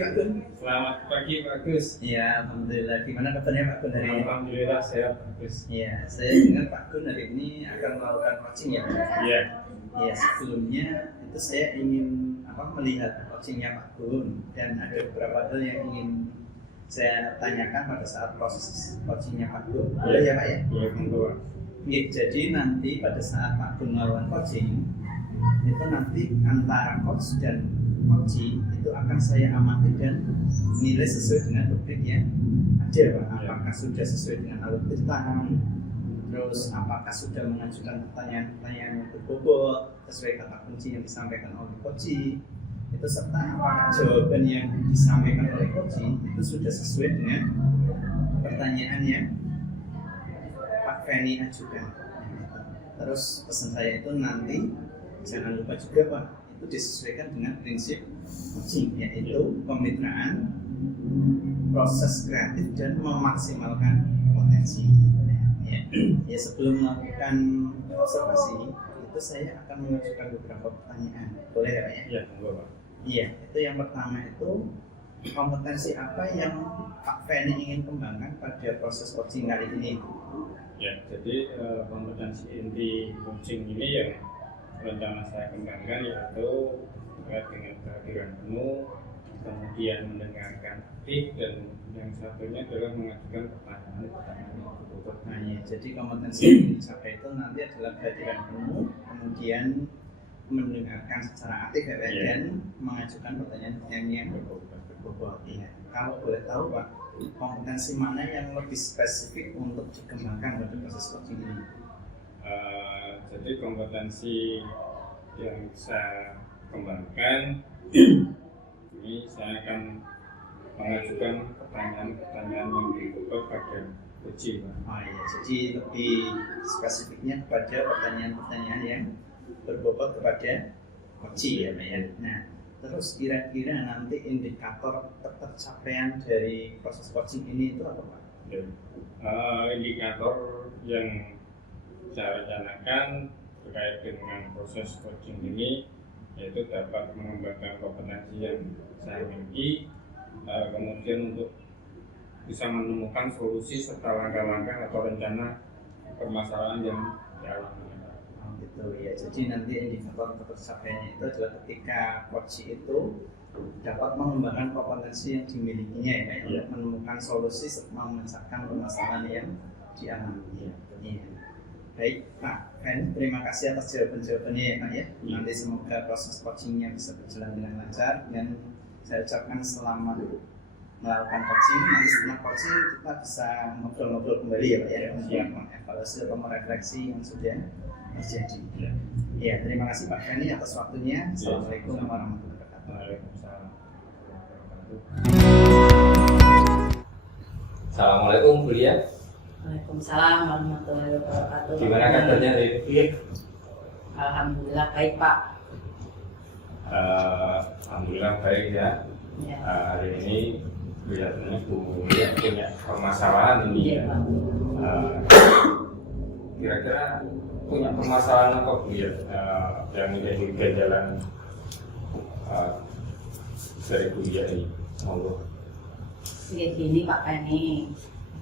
Pak Gun. Selamat pagi Pak Gus. Iya, alhamdulillah. Gimana kabarnya Pak Gun hari ini? Alhamdulillah sehat Pak Gus. Iya, saya dengar Pak Gun hari ini akan melakukan coaching ya. Iya. Iya, sebelumnya itu saya ingin melihat coachingnya Pak Gun dan ada beberapa hal yang ingin saya tanyakan pada saat proses coachingnya Pak Gun. Boleh ya Pak ya? Boleh Pak. Jadi nanti pada saat Pak Gun melakukan coaching itu nanti antara coach dan coaching itu akan saya amati dan nilai sesuai dengan topik yang ada Pak. Apakah sudah sesuai dengan alur cerita, terus apakah sudah mengajukan pertanyaan-pertanyaan yang berbobot sesuai kata kunci yang disampaikan oleh coaching itu, serta apakah jawaban yang disampaikan oleh coaching itu sudah sesuai dengan pertanyaan yang Pak Feni ajukan. Terus pesan saya itu nanti jangan lupa juga Pak, itu disesuaikan dengan prinsip coaching, yaitu kemitraan, proses kreatif dan memaksimalkan potensi. Ya sebelum melakukan observasi itu saya akan mengajukan beberapa pertanyaan. Boleh ya Pak ya? Iya, Pak. Iya, itu yang pertama itu kompetensi apa yang Pak Feni ingin kembangkan pada proses coaching kali ini? Ya, jadi kompetensi inti coaching ini yang rencana saya kembangkan yaitu terkait dengan kehadiran penuh, kemudian mendengarkan kritik, dan yang satunya adalah mengajukan pertanyaan yang berbobot. Nah ya, jadi kompetensi yang dicapai itu nanti adalah kehadiran penuh, kemudian mendengarkan secara aktif dan mengajukan pertanyaan yang berbobot. Ya. Kalau boleh tahu Pak, kompetensi mana yang lebih spesifik untuk dikembangkan pada proses coaching ini? Jadi kompetensi yang saya kembangkan ini saya akan mengajukan pertanyaan-pertanyaan yang berbobot pada coaching. Oh iya, jadi lebih spesifiknya kepada pertanyaan-pertanyaan yang berbobot kepada coaching ya Pak ya. Nah, terus kira-kira nanti indikator tercapaian dari proses coaching ini itu apa Pak? Indikator yang saya rencanakan terkait dengan proses coaching ini yaitu dapat mengembangkan kompetensi yang saya miliki, kemudian untuk bisa menemukan solusi serta langkah-langkah atau rencana permasalahan yang dialami. Gitu ya. Jadi nanti indikator tercapaiannya itu adalah ketika coach itu dapat mengembangkan kompetensi yang dimilikinya ya Pak, untuk menemukan solusi serta memecahkan permasalahan yang dialami. Ya. Baik Pak Fen, terima kasih atas jawaban-jawabannya ya Pak ya. Nanti semoga proses coachingnya bisa berjalan dengan lancar, dan saya ucapkan selamat melakukan coaching. Nanti setelah coaching kita bisa ngobrol-ngobrol kembali ya Pak ya, untuk mengevaluasi atau merefleksi yang sudah terjadi. Ya, terima kasih Pak Feni atas waktunya. Assalamualaikum warahmatullahi wabarakatuh. Assalamualaikum Bu Lia. Waalaikumsalam warahmatullahi wabarakatuh. Gimana kabarnya hari ini? Alhamdulillah baik Pak. Alhamdulillah baik ya. Hari ini kelihatannya Bu Lia punya permasalahan ini ya. Kira-kira punya permasalahan apa Bu Lia yang menjadi ganjalan dari Bu Lia ini? Monggo. Gini Pak Feni,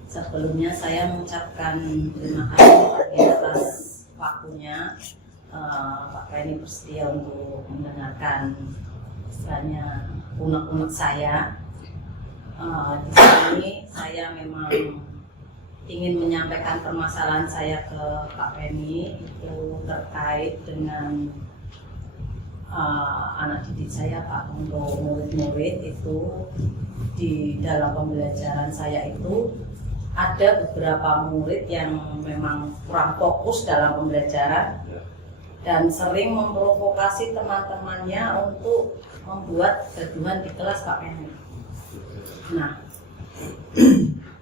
sebelumnya saya mengucapkan terima kasih atas waktunya. Pak Feni bersedia untuk mendengarkan istilahnya unek-unek saya. Di sini saya memang ingin menyampaikan permasalahan saya ke Pak Feni, itu terkait dengan anak didik saya Pak. Untuk murid-murid itu di dalam pembelajaran saya itu ada beberapa murid yang memang kurang fokus dalam pembelajaran dan sering memprovokasi teman-temannya untuk membuat gaduhan di kelas Pak Feni. Nah,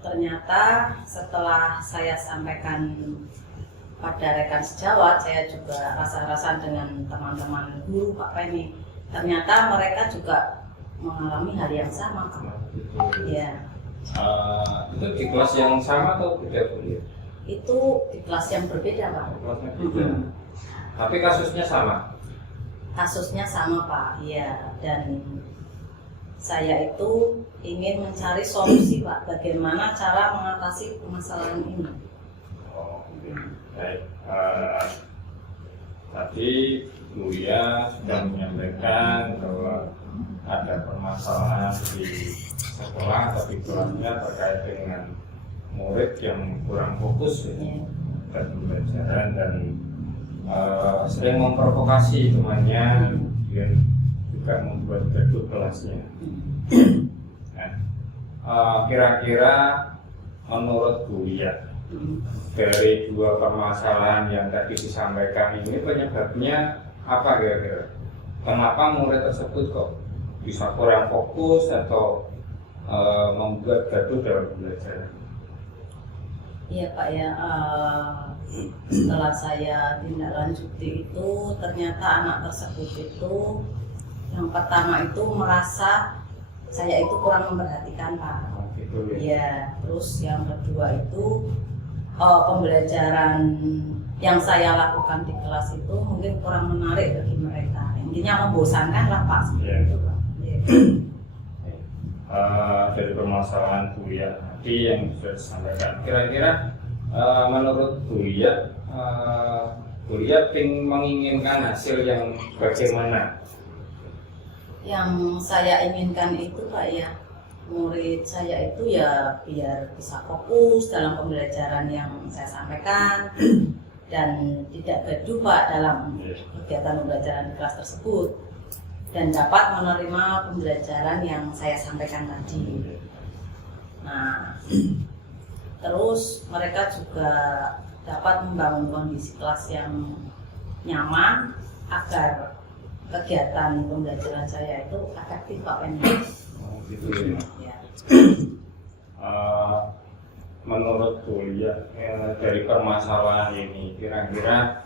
ternyata setelah saya sampaikan pada rekan sejawat, saya juga rasa-rasa dengan teman-teman guru Pak Feni, ternyata mereka juga mengalami hal yang sama Pak. Ya. Itu di kelas yang sama atau beda Bu Lia? Itu di kelas yang berbeda Pak. Kelasnya beda. Tapi kasusnya sama? Kasusnya sama Pak, iya. Dan saya itu ingin mencari solusi Pak, bagaimana cara mengatasi permasalahan ini. Oh, oke. Baik. Tadi Buya sudah menyampaikan bahwa ada permasalahan di sekolah atau di kelasnya terkait dengan murid yang kurang fokus ya, dan pembelajaran dan sering memprovokasi temannya dan juga membuat gaduh kelasnya. Nah, kira-kira menurut Buya dari dua permasalahan yang tadi disampaikan ini penyebabnya apa kira-kira? Kenapa murid tersebut kok bisa kurang fokus atau membuat gaduh dalam pembelajaran? Iya Pak ya, setelah saya tindak lanjuti itu ternyata anak tersebut itu yang pertama itu merasa saya itu kurang memperhatikan Pak. Oh, gitu ya. Iya, terus yang kedua itu pembelajaran yang saya lakukan di kelas itu mungkin kurang menarik bagi mereka. Intinya membosankan lah Pak, seperti itu Pak. Iya. Dari permasalahan Buya tadi yang sudah disampaikan, kira-kira menurut Buya, Buya menginginkan hasil yang bagaimana? Yang saya inginkan itu Pak ya, murid saya itu ya biar bisa fokus dalam pembelajaran yang saya sampaikan dan tidak gaduh Pak dalam kegiatan pembelajaran di kelas tersebut dan dapat menerima pembelajaran yang saya sampaikan tadi. Nah, terus mereka juga dapat membangun kondisi kelas yang nyaman agar kegiatan pembelajaran saya itu efektif Pak Penny. Oh, gitu ya. Ya. Menurut Buya, dari permasalahan ini kira-kira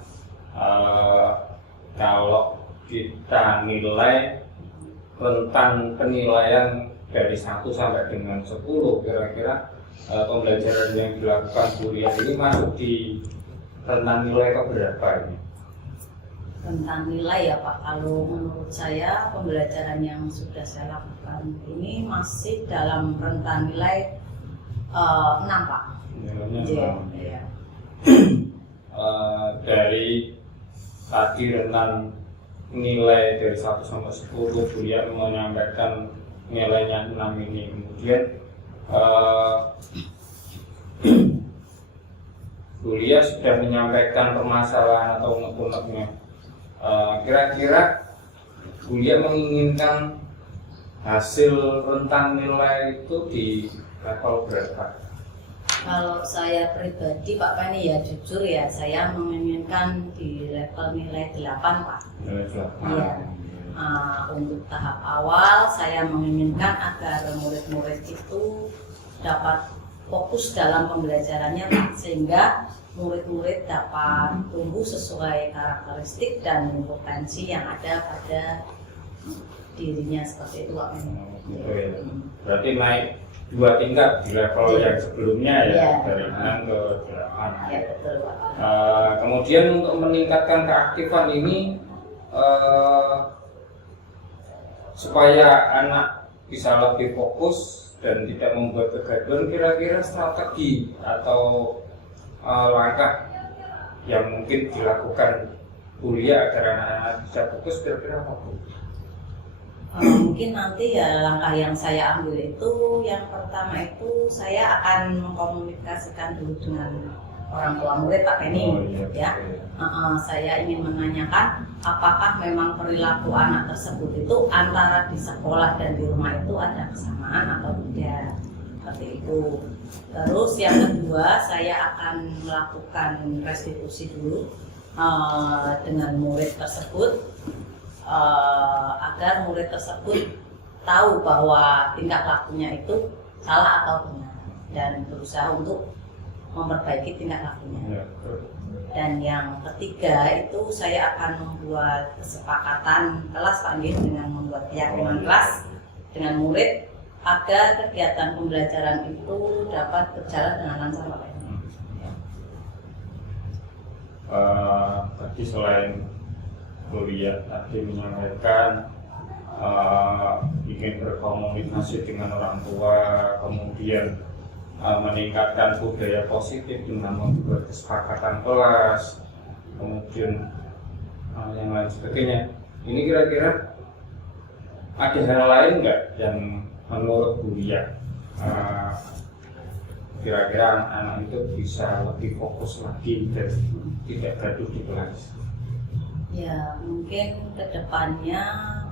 kalau kita nilai rentang penilaian dari 1 sampai dengan 10, kira-kira pembelajaran yang dilakukan Buya ini masuk di rentang nilai keberapa ini? Tentang nilai ya Pak, kalau menurut saya pembelajaran yang sudah saya lakukan ini masih dalam rentang nilai 6 Pak. Nilainya 6. Iya. Dari tadi rentang nilai dari 1 sampai 10, Buya menyampaikan nilainya 6 ini. Kemudian Buya sudah menyampaikan permasalahan atau unek-uneknya. Kira-kira Buya menginginkan hasil rentang nilai itu di level berapa? Kalau saya pribadi Pak Penny ya jujur ya, saya menginginkan di level nilai 8 Pak. Nilai 8. Iya. Untuk tahap awal saya menginginkan agar murid-murid itu dapat fokus dalam pembelajarannya Pak, sehingga murid-murid dapat tumbuh sesuai karakteristik dan potensi yang ada pada dirinya, seperti itu Pak Penny. Gitu ya. Berarti naik 2 tingkat di level yang sebelumnya ya, Iya. dari 6 ke 8. Ya betul Pak. Kemudian untuk meningkatkan keaktifan ini supaya anak bisa lebih fokus dan tidak membuat kegaduhan, kira-kira strategi atau langkah yang mungkin dilakukan Buya agar anak-anak bisa fokus, kira-kira apa Bu? Mungkin nanti ya langkah yang saya ambil itu yang pertama itu saya akan mengkomunikasikan dulu dengan orang tua murid Pak Penny. Ya, saya ingin menanyakan apakah memang perilaku anak tersebut itu antara di sekolah dan di rumah itu ada kesamaan atau tidak, seperti itu. Terus yang kedua saya akan melakukan restitusi dulu dengan murid tersebut agar murid tersebut tahu bahwa tingkah lakunya itu salah atau benar dan berusaha untuk memperbaiki tingkah lakunya. Dan yang ketiga itu saya akan membuat kesepakatan kelas Pak Nggih dengan membuat keyakinan kelas dengan murid agar kegiatan pembelajaran itu dapat berjalan dengan lancar Pak Nggih. Tadi selain Buya tadi menyampaikan ingin berkomunikasi dengan orang tua, kemudian meningkatkan budaya positif dengan membuat kesepakatan kelas, kemudian yang lain sebagainya. Ini kira-kira ada hal lain nggak yang menurut Buya kira-kira anak-anak itu bisa lebih fokus lagi dan tidak gaduh di kelas? Ya, mungkin kedepannya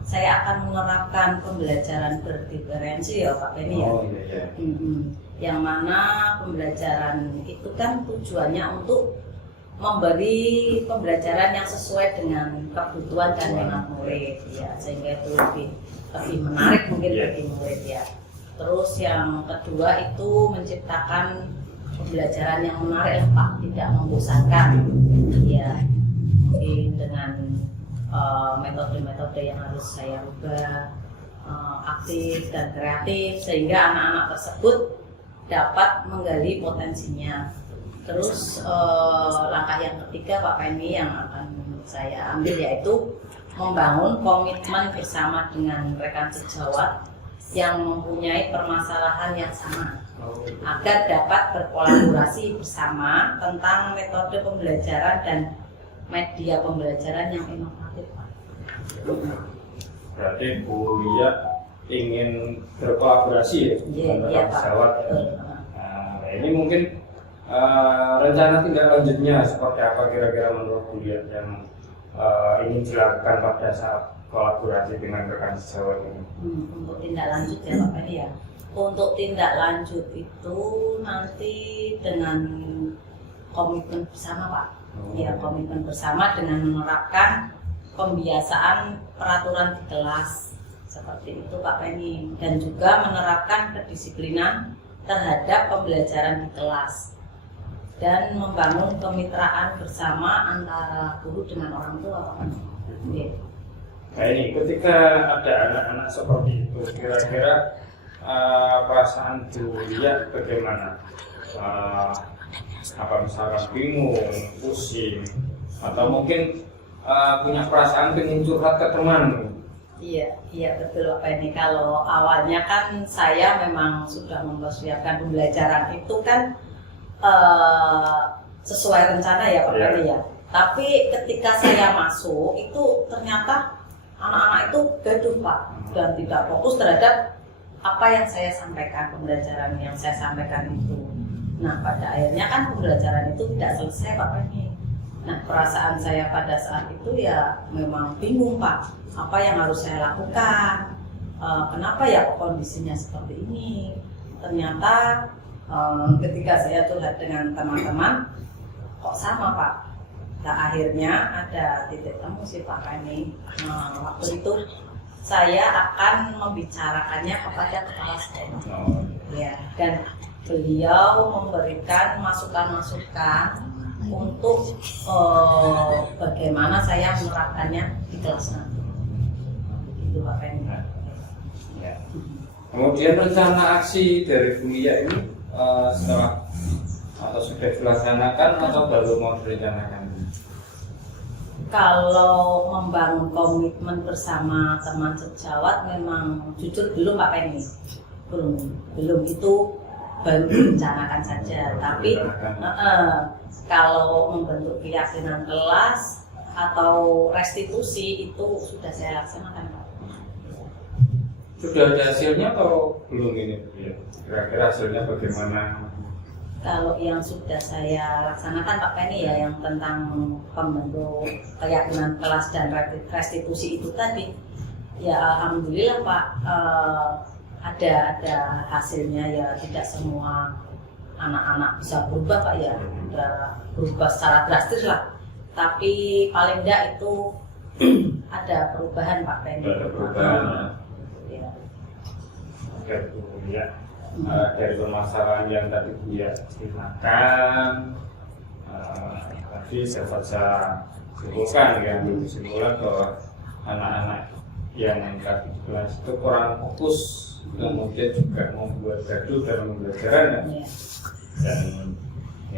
saya akan menerapkan pembelajaran berdiferensi ya Pak Penny ya. Oh iya, iya. Yang mana pembelajaran itu kan tujuannya untuk memberi pembelajaran yang sesuai dengan kebutuhan dan minat murid ya, sehingga itu lebih menarik mungkin bagi murid ya. Terus yang kedua itu menciptakan pembelajaran yang menarik Pak, tidak membosankan ya, mungkin dengan metode-metode yang harus saya rubah, aktif dan kreatif, sehingga anak-anak tersebut dapat menggali potensinya. Terus langkah yang ketiga Pak Penny yang akan saya ambil yaitu membangun komitmen bersama dengan rekan sejawat yang mempunyai permasalahan yang sama agar dapat berkolaborasi bersama tentang metode pembelajaran dan media pembelajaran yang inovatif Pak. Berarti Buya ingin berkolaborasi ya dengan rekan sejawat. Nah, ini mungkin rencana tindak lanjutnya seperti apa kira-kira menurut Buya yang ingin dilakukan pada saat kolaborasi dengan rekan sejawat ini? Untuk tindak lanjut ya Pak Penny ya. Untuk tindak lanjut itu nanti dengan komitmen bersama Pak. Ya, komitmen bersama dengan menerapkan pembiasaan peraturan di kelas seperti itu Pak Penny, dan juga menerapkan kedisiplinan terhadap pembelajaran di kelas dan membangun kemitraan bersama antara guru dengan orang tua Pak Penny. Yeah. Nah ini ketika ada anak-anak seperti itu, kira-kira perasaan Buya bagaimana? Apa misalkan bingung, pusing, atau mungkin punya perasaan ingin curhat ke teman? Iya betul Pak Penny. Kalau awalnya kan saya memang sudah mempersiapkan pembelajaran itu kan sesuai rencana ya Pak Penny ya. Tapi ketika saya masuk itu ternyata anak-anak itu gaduh Pak dan tidak fokus terhadap apa yang saya sampaikan, pembelajaran yang saya sampaikan itu. Nah pada akhirnya kan pembelajaran itu tidak selesai Pak Penny. Nah perasaan saya pada saat itu ya memang bingung Pak, apa yang harus saya lakukan, kenapa ya kondisinya seperti ini. Ternyata ketika saya curhat dengan teman-teman kok sama Pak. Nah akhirnya ada titik temu sih Pak Penny. Waktu itu saya akan membicarakannya kepada kepala sekolah ya, dan beliau memberikan masukan-masukan untuk bagaimana saya menerapkannya di kelas nanti. Itu Pak Penny. Ya. Kemudian rencana aksi dari Buya ini setelah atau sudah dilaksanakan atau baru mau direncanakan? Kalau membangun komitmen bersama teman sejawat memang jujur belum Pak Penny. Belum itu baru direncanakan saja. Tapi kalau membentuk keyakinan kelas atau restitusi itu sudah saya laksanakan Pak. Sudah ada hasilnya atau belum ini? Kira-kira hasilnya bagaimana? Kalau yang sudah saya laksanakan Pak Penny ya, yang tentang pembentuk keyakinan kelas dan restitusi itu tadi, ya alhamdulillah Pak, ada hasilnya ya. Tidak semua anak-anak bisa berubah Pak ya, udah berubah secara drastis lah. Tapi paling enggak itu ada perubahan Pak Penny. Ada perubahan ya. Oke Bu ya. Dari permasalahan yang tadi Buya ceritakan, tadi dapat saya simpulkan ya, kesimpulan bahwa anak-anak yang tadi di kelas itu kurang fokus, kemudian juga membuat gaduh dalam pembelajaran ya. Dan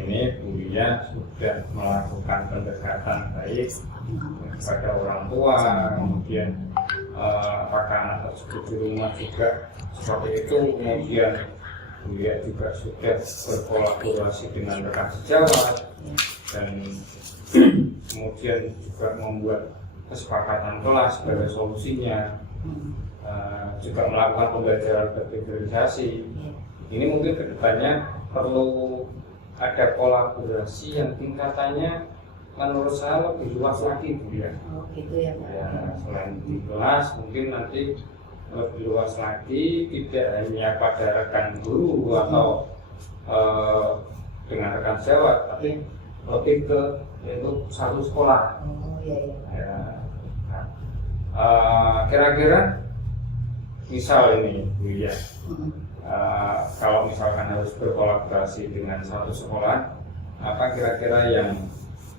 ini Buya sudah melakukan pendekatan baik kepada orang tua, kemudian apakah anak tersebut di rumah juga seperti itu. Kemudian Buya juga sudah berkolaborasi dengan rekan sejawat dan kemudian juga membuat kesepakatan kelas sebagai solusinya, juga melakukan pembelajaran berkategorisasi. Ini mungkin kedepannya perlu ada kolaborasi yang tingkatannya menurut saya lebih luas lagi, Bu ya. Oh gitu ya Pak. Ya, selain di kelas mungkin nanti lebih luas lagi, tidak hanya pada rekan guru atau dengan rekan sejawat, tapi lebih ke yaitu satu sekolah. Oh iya. Ya. Kira-kira misal ini Bu ya, kalau misalkan harus berkolaborasi dengan satu sekolah, apa kira-kira yang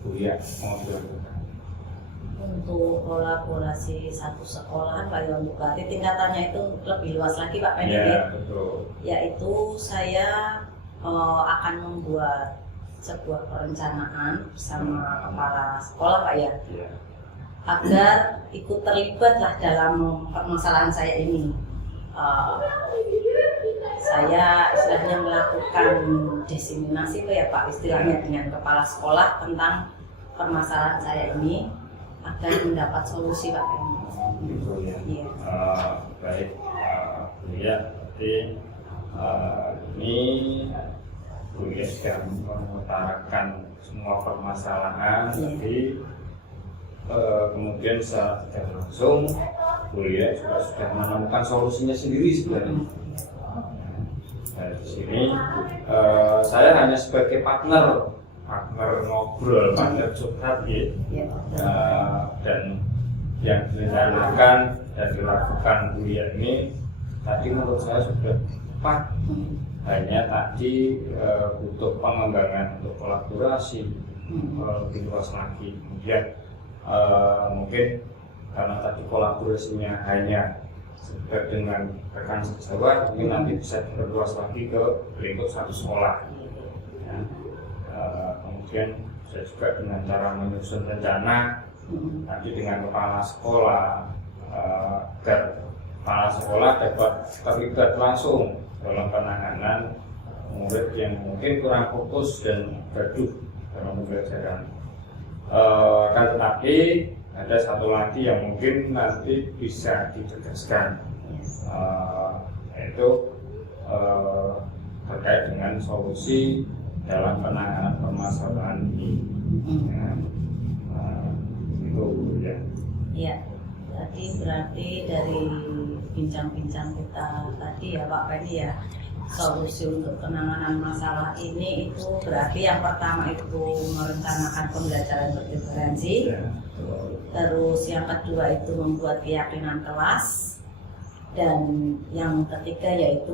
Bu ya mau dilakukan? Untuk kolaborasi satu sekolah Pak Iwan, berarti tingkatannya itu lebih luas lagi Pak Penny. Ya, betul. Yaitu saya akan membuat sebuah perencanaan bersama kepala sekolah Pak ya, agar ikut terlibatlah dalam permasalahan saya ini. Saya istilahnya melakukan diseminasi ya Pak, istilahnya dengan kepala sekolah tentang permasalahan saya ini agar mendapat solusi Pak. Gitu ya. Iya. Baik, ya, berarti ini Bu ya sudah mengutarakan semua permasalahan, tapi kemudian secara tidak langsung Bu ya juga sudah menemukan solusinya sendiri sebenarnya. Nah, di sini saya hanya sebagai partner ngobrol, partner curhat gitu. Dan yang direncanakan dan dilakukan Buya ini tadi menurut saya sudah tepat. Hanya tadi butuh pengembangan untuk kolaborasi lebih luas lagi. Kemudian mungkin karena tadi kolaborasinya hanya sekedar dengan rekan sejawat, mungkin nanti bisa berluas lagi ke lingkup satu sekolah. Ya. Kemudian saya juga dengan cara menyusun rencana nanti dengan kepala sekolah, agar kepala sekolah dapat terlibat langsung dalam penanganan murid yang mungkin kurang fokus dan gaduh dalam pembelajaran. Kan tetapi ada satu lagi yang mungkin nanti bisa ditegaskan, yaitu terkait dengan solusi dalam penanganan permasalahan ini. Itu ya. Iya, berarti dari bincang-bincang kita tadi ya Pak Penny ya, solusi untuk penanganan masalah ini itu berarti yang pertama itu merencanakan pembelajaran berdiferensi, terus yang kedua itu membuat keyakinan kelas, dan yang ketiga yaitu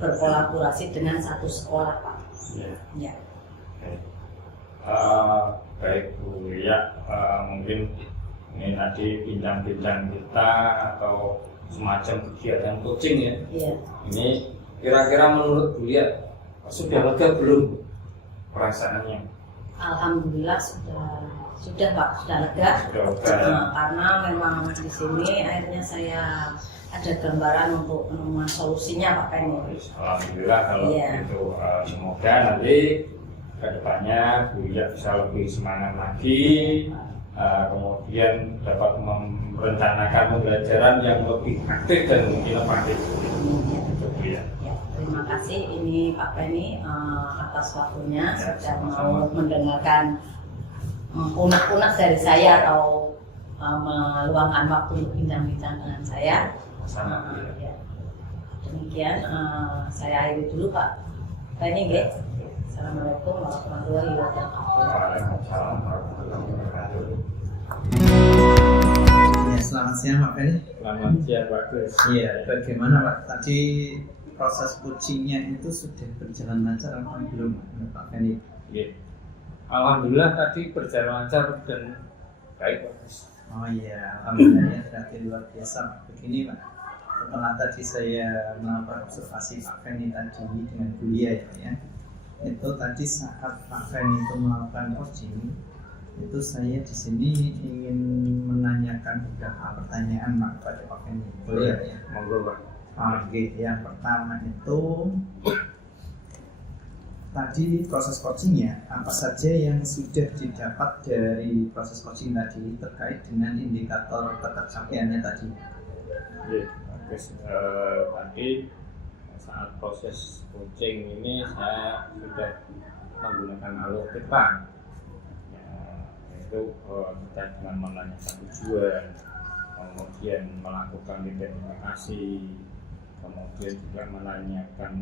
berkolaborasi dengan satu sekolah Pak. Ya. Baik Bu ya, mungkin ini tadi bincang-bincang kita atau semacam kegiatan coaching ya. Ini kira-kira menurut Bu ya sudah lega belum perasaannya? Alhamdulillah sudah Pak, sudah lega. Karena memang di sini akhirnya saya ada gambaran untuk penemuan solusinya Pak Penny. Alhamdulillah kalau itu, semoga nanti kedepannya Bu ya bisa lebih semangat lagi, kemudian dapat merencanakan pembelajaran yang lebih aktif dan inovatif. Terima kasih ini Pak Penny atas waktunya sudah mau mendengarkan unek-unek dari saya atau meluangkan waktu untuk bincang-bincang dengan saya. Demikian saya akhiri dulu Pak Penny. Assalamualaikum warahmatullahi wabarakatuh. Waalaikumsalam warahmatullahi wabarakatuh. Ya, selamat siang Pak Penny. Selamat siang Pak Chris. Iya, bagaimana Pak? Tadi proses coachingnya itu sudah berjalan lancar atau belum Pak Penny? Ya. Alhamdulillah tadi berjalan lancar dan baik Pak Chris. Oh iya, alhamdulillah ya, berarti luar biasa Pak. Begini Pak, setelah tadi saya melakukan observasi Pak Penny tadi dengan Buya ya, itu tadi saat Pak Penny itu melakukan coaching, itu saya di sini ingin menanyakan menanyakan beberapa pertanyaan Pak kepada Pak Feni. Boleh ya? Monggo Pak. Oke, yang pertama itu tadi proses coachingnya, apa saja yang sudah didapat dari proses coaching tadi terkait dengan indikator ketercapaiannya tadi? Bagus. Tadi saat proses coaching ini saya sudah menggunakan alur kita, yaitu terkait dengan menanyakan tujuan, kemudian melakukan identifikasi, kemudian juga menanyakan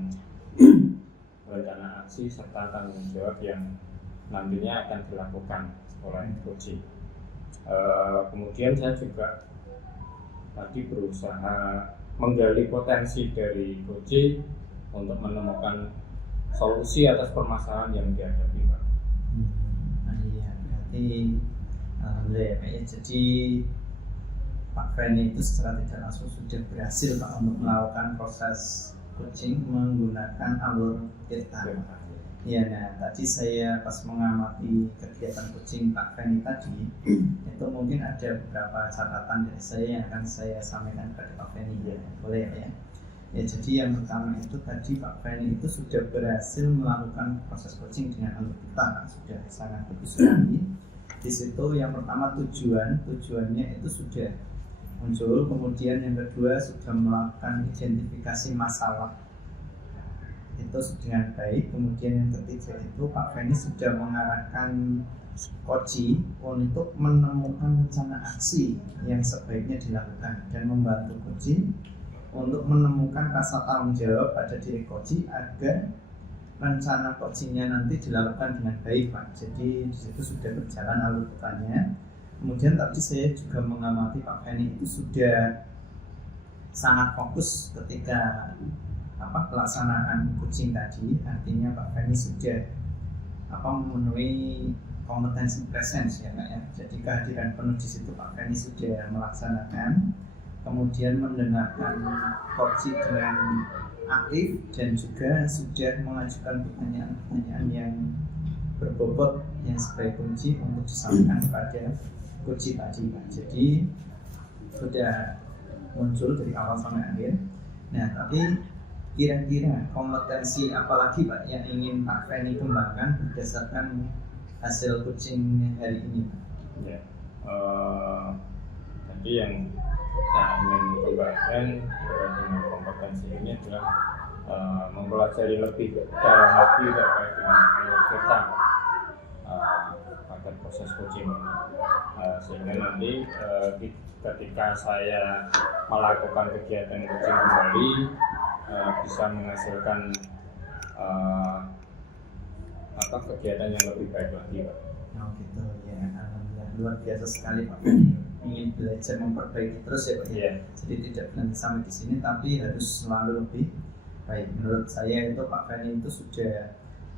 rencana aksi serta tanggung jawab yang nantinya akan dilakukan oleh coaching. Kemudian saya juga tadi berusaha menggali potensi dari coaching untuk menemukan solusi atas permasalahan yang dihadapi, Pak. Iya, berarti alhamdulillah ya Pak ya. Jadi Pak Feni itu secara tidak langsung sudah berhasil Pak untuk melakukan proses coaching menggunakan alur kita. Ya, nah tadi saya pas mengamati kegiatan coaching Pak Feni tadi, itu mungkin ada beberapa catatan dari saya yang akan saya sampaikan kepada Pak Feni ya, boleh ya? Ya, jadi yang pertama itu tadi Pak Feni itu sudah berhasil melakukan proses coaching dengan alur kita, kan sudah sangat bagus sekali. Di situ yang pertama tujuannya itu sudah muncul, kemudian yang kedua sudah melakukan identifikasi masalah itu dengan baik, kemudian yang ketiga itu Pak Feni sudah mengarahkan coaching untuk menemukan rencana aksi yang sebaiknya dilakukan dan membantu coaching untuk menemukan rasa tanggung jawab pada diri coaching agar rencana coachingnya nanti dilakukan dengan baik Pak. Jadi di situ sudah berjalan alur petanya. Kemudian tadi saya juga mengamati Pak Feni itu sudah sangat fokus ketika pelaksanaan coaching tadi, artinya Pak Feni sudah memenuhi kompetensi presence ya Pak ya. Jadi kehadiran penuh di situ Pak Feni sudah melaksanakan, kemudian mendengarkan coaching dengan aktif dan juga sudah mengajukan pertanyaan-pertanyaan yang berbobot yang sebagai kunci untuk disampaikan kepada coaching tadi Pak. Jadi sudah muncul dari awal sampai akhir. Nah, tapi kira-kira kompetensi apa lagi Pak yang ingin Pak Feni kembangkan berdasarkan hasil coaching hari ini Pak? Ya, tadi yang saya ingin kembangkan terkait dengan kompetensi ini adalah mempelajari lebih dalam lagi terkait dengan alur kita pada proses coaching, sehingga nanti ketika saya melakukan kegiatan coaching kembali bisa menghasilkan kegiatan yang lebih baik lagi Pak. Oh gitu ya, alhamdulillah luar biasa sekali Pak Feni ingin belajar memperbaiki terus ya Pak ya. Yeah. Jadi tidak berhenti sampai di sini tapi harus selalu lebih baik. Menurut saya itu Pak Feni itu sudah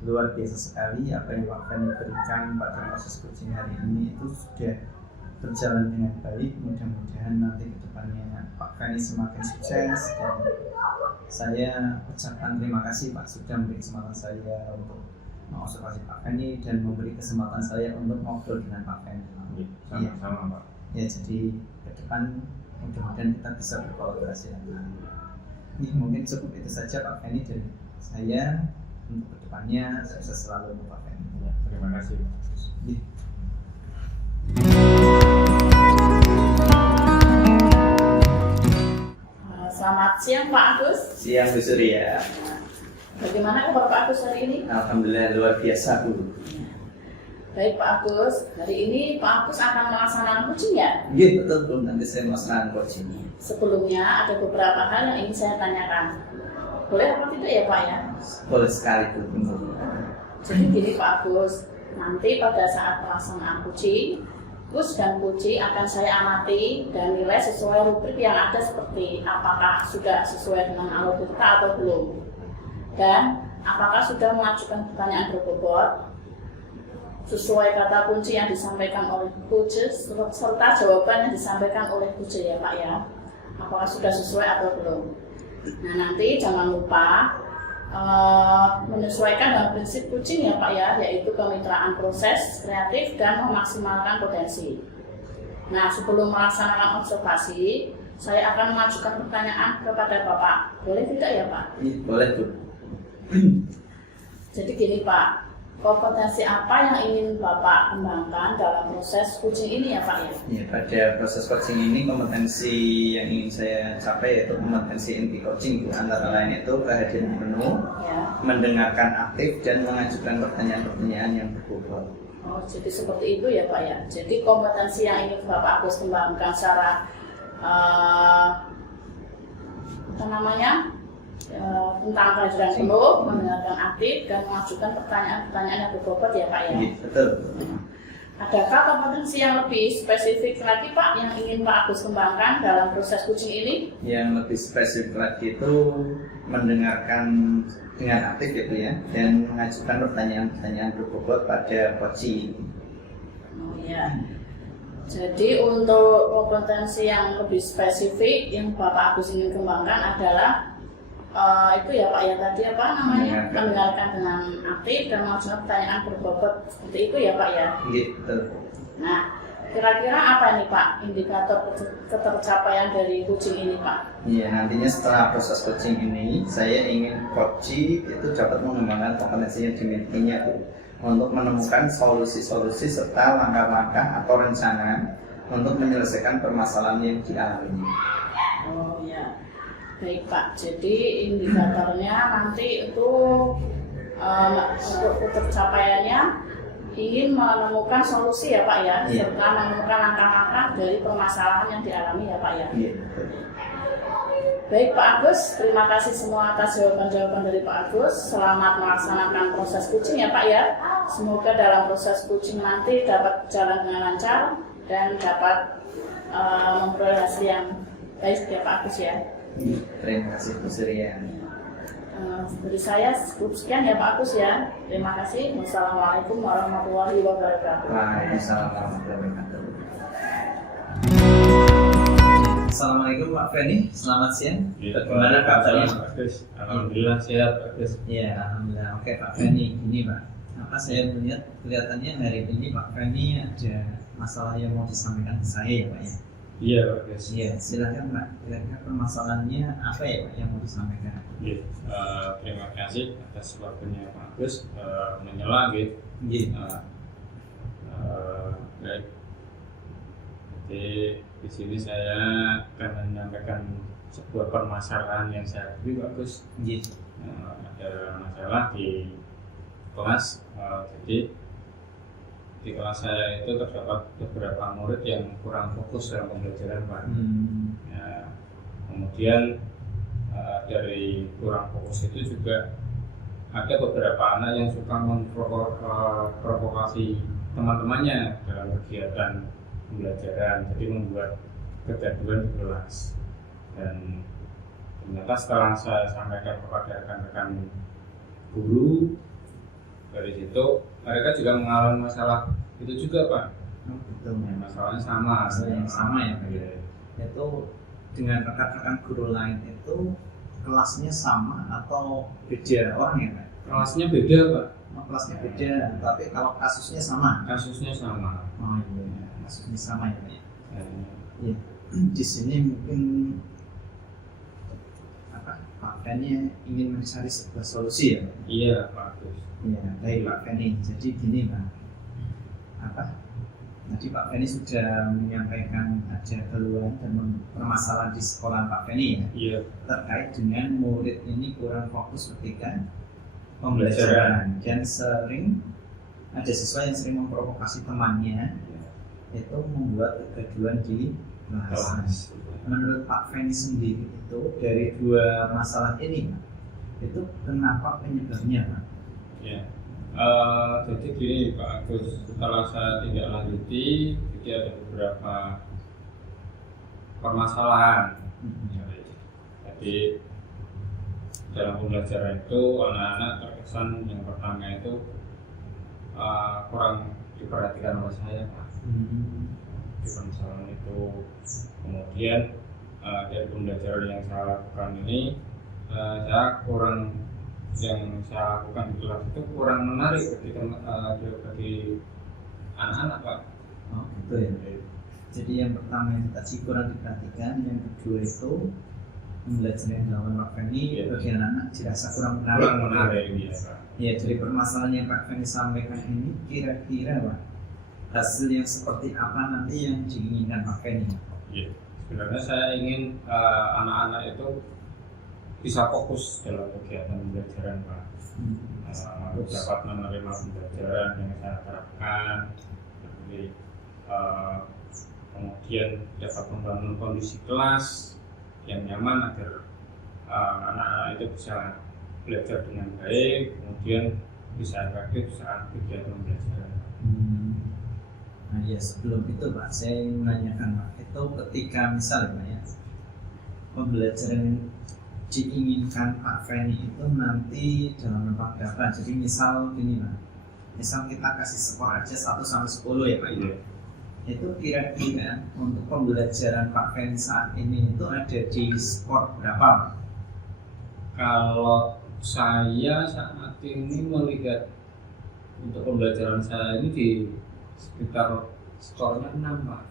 luar biasa sekali. Apa yang Pak Feni berikan pada proses coaching hari ini itu sudah berjalan dengan baik. Mudah-mudahan nanti ke depannya Pak Feni semakin sukses, dan saya ucapkan terima kasih Pak sudah memberi kesempatan saya untuk mengobservasi Pak Feni dan memberi kesempatan saya untuk ngobrol dengan Pak Feni. Sama-sama Pak. Ya, jadi ke depan mudah-mudahan kita bisa berkolaborasi lagi. Ini mungkin cukup itu saja Pak Feni dari saya. Untuk kedepannya sukses selalu untuk Pak Feni. Ya, terima kasih. Ya. Selamat siang Pak Agus. Siang Bu Surya. Bagaimana kabar Pak Agus hari ini? Alhamdulillah luar biasa Bu. Baik Pak Agus, hari ini Pak Agus akan melaksanakan coaching ya? Iya betul Bu, nanti saya melaksanakan coaching. Sebelumnya ada beberapa hal yang ingin saya tanyakan. Boleh apa tidak ya Pak ya? Boleh sekali Bu. Jadi gini Pak Agus, nanti pada saat pelaksanaan coaching, Gus dan coaching akan saya amati dan nilai sesuai rubrik yang ada seperti apakah sudah sesuai dengan alur kita atau belum, dan apakah sudah mengajukan pertanyaan berbobot sesuai kata kunci yang disampaikan oleh coach serta jawaban yang disampaikan oleh coach ya Pak ya, apakah sudah sesuai atau belum. Nah nanti jangan lupa menyesuaikan dengan prinsip coaching ya Pak ya, yaitu kemitraan proses kreatif dan memaksimalkan potensi. Nah, sebelum melaksanakan observasi, saya akan mengajukan pertanyaan kepada Bapak. Boleh tidak ya Pak? Iya, boleh Bu. Jadi gini Pak, kompetensi apa yang ingin Bapak kembangkan dalam proses coaching ini ya Pak ya? Ya, pada proses coaching ini kompetensi yang ingin saya capai yaitu kompetensi inti coaching, antara lain itu kehadiran penuh, Ya. mendengarkan aktif dan mengajukan pertanyaan-pertanyaan yang berbobot. Oh, jadi seperti itu ya Pak ya. Jadi kompetensi yang ingin Bapak Agus kembangkan secara apa namanya tentang kehadiran penuh, mendengarkan aktif dan mengajukan pertanyaan-pertanyaan yang berbobot ya Pak ya. Iya, betul. Adakah kompetensi yang lebih spesifik lagi Pak yang ingin Pak Agus kembangkan dalam proses coaching ini? Yang lebih spesifik lagi itu mendengarkan dengan aktif gitu ya, dan mengajukan pertanyaan-pertanyaan berbobot pada coaching. Oh iya. Jadi untuk kompetensi yang lebih spesifik yang Bapak Agus ingin kembangkan adalah itu ya Pak ya, tadi apa namanya, mendengarkan dengan aktif dan mengajukan pertanyaan berbobot seperti itu ya Pak ya. Gitu. Nah, kira-kira apa nih Pak indikator ketercapaian dari coaching ini Pak? Iya, nantinya setelah proses coaching ini, saya ingin coaching itu dapat mengembangkan kompetensi yang dimilikinya Bu, untuk menemukan solusi-solusi serta langkah-langkah atau rencana untuk menyelesaikan permasalahan yang dialami. Oh ya, baik Pak. Jadi indikatornya nanti itu untuk ketercapaiannya ingin menemukan solusi ya Pak ya, Iya. serta menemukan langkah-langkah dari permasalahan yang dialami ya Pak ya. Iya. Baik Pak Agus, terima kasih semua atas jawaban-jawaban dari Pak Agus. Selamat melaksanakan proses coaching ya Pak ya. Semoga dalam proses coaching nanti dapat berjalan dengan lancar dan dapat memperoleh hasil yang baik ya Pak Agus ya. Terima kasih Bu Sirian. Dari saya cukup sekian ya Pak Agus ya. Terima kasih. Wassalamualaikum warahmatullahi wabarakatuh. Waalaikumsalam warahmatullahi wabarakatuh. Assalamualaikum Pak Feni, selamat siang. Bagaimana kabarnya? Alhamdulillah sehat Pak Gus. Iya, alhamdulillah. Oke Pak Feni, ini Pak. Apa saya melihat kelihatannya hari ini Pak Feni ada masalah yang mau disampaikan ke saya ya Pak ya? Iya Pak Gus. Iya, silakan Pak. Kira-kira permasalahannya apa ya Pak yang mau disampaikan? Iya, terima kasih atas waktunya Pak Gus menyela gitu. Iya. Baik. Jadi di sini saya akan menyampaikan sebuah permasalahan yang saya hadapi Pak Gus. Iya. Ada masalah di kelas. Jadi di kelas saya itu terdapat beberapa murid yang kurang fokus dalam pembelajaran Pak. Ya, kemudian dari kurang fokus itu juga ada beberapa anak yang suka memprovokasi teman-temannya dalam kegiatan pembelajaran, jadi membuat kegaduhan di kelas. Dan ternyata setelah saya sampaikan kepada rekan-rekan guru, dari situ mereka juga mengalami masalah itu juga Pak. Oh, betul ya. Masalahnya sama. Masalahnya sama ya Pak. Iya. Itu dengan rekan-rekan guru lain itu kelasnya sama atau beda orang ya Pak? Kelasnya beda Pak. Oh, kelasnya beda, tapi kalau kasusnya sama. Kasusnya sama. Oh iya, kasusnya sama ya Pak ya. Dan Iya. Di sini mungkin apa Pak Feni ingin mencari sebuah solusi ya Pak? iya Pak Gus. Iya, baik Pak Feni. Jadi gini Pak, tadi Pak Feni sudah menyampaikan ada keluhan dan permasalahan di sekolah Pak Feni ya, Iya. terkait dengan murid ini kurang fokus ketika pembelajaran dan sering ada siswa yang sering memprovokasi temannya, itu membuat kegaduhan di kelas. Menurut Pak Feni sendiri itu dari dua masalah ini Pak, itu kenapa penyebabnya Pak? Ya, jadi gini Pak Agus, setelah saya tindak lanjuti, jadi ada beberapa permasalahan. Jadi dalam pembelajaran itu anak-anak terkesan yang pertama itu kurang diperhatikan oleh saya Pak. Di permasalahan itu, kemudian dari pembelajaran yang saya lakukan ini, saya kurang yang saya lakukan di kelas itu kurang menarik bagi anak-anak Pak. Oh gitu ya. Jadi yang pertama itu tadi kurang diperhatikan, yang kedua itu pembelajaran yang dilakukan Pak Feni bagian anak dirasa kurang menarik. Kurang menarik ya Pak. Ya, dari permasalahan yang Pak Feni sampaikan ini kira-kira Pak, hasil yang seperti apa nanti yang diinginkan Pak Feni? Ya, sebenarnya saya ingin anak-anak itu bisa fokus dalam kegiatan pembelajaran Pak. Dapat menerima pembelajaran yang saya harapkan, jadi kemudian dapat membangun kondisi kelas yang nyaman agar anak-anak itu bisa belajar dengan baik, kemudian bisa efektif saat kegiatan pembelajaran. Nah ya, sebelum itu Pak, saya ingin menanyakan Pak, itu ketika misalnya Pak ya, pembelajaran yang diinginkan Pak Feni itu nanti dalam rentang berapa? Jadi misal gini Pak, misal kita kasih skor aja 1 sampai 10 ya Pak ya. Itu kira-kira untuk pembelajaran Pak Feni saat ini itu ada di skor berapa Pak? Kalau saya saat ini melihat untuk pembelajaran saya ini di sekitar skornya 6 Pak.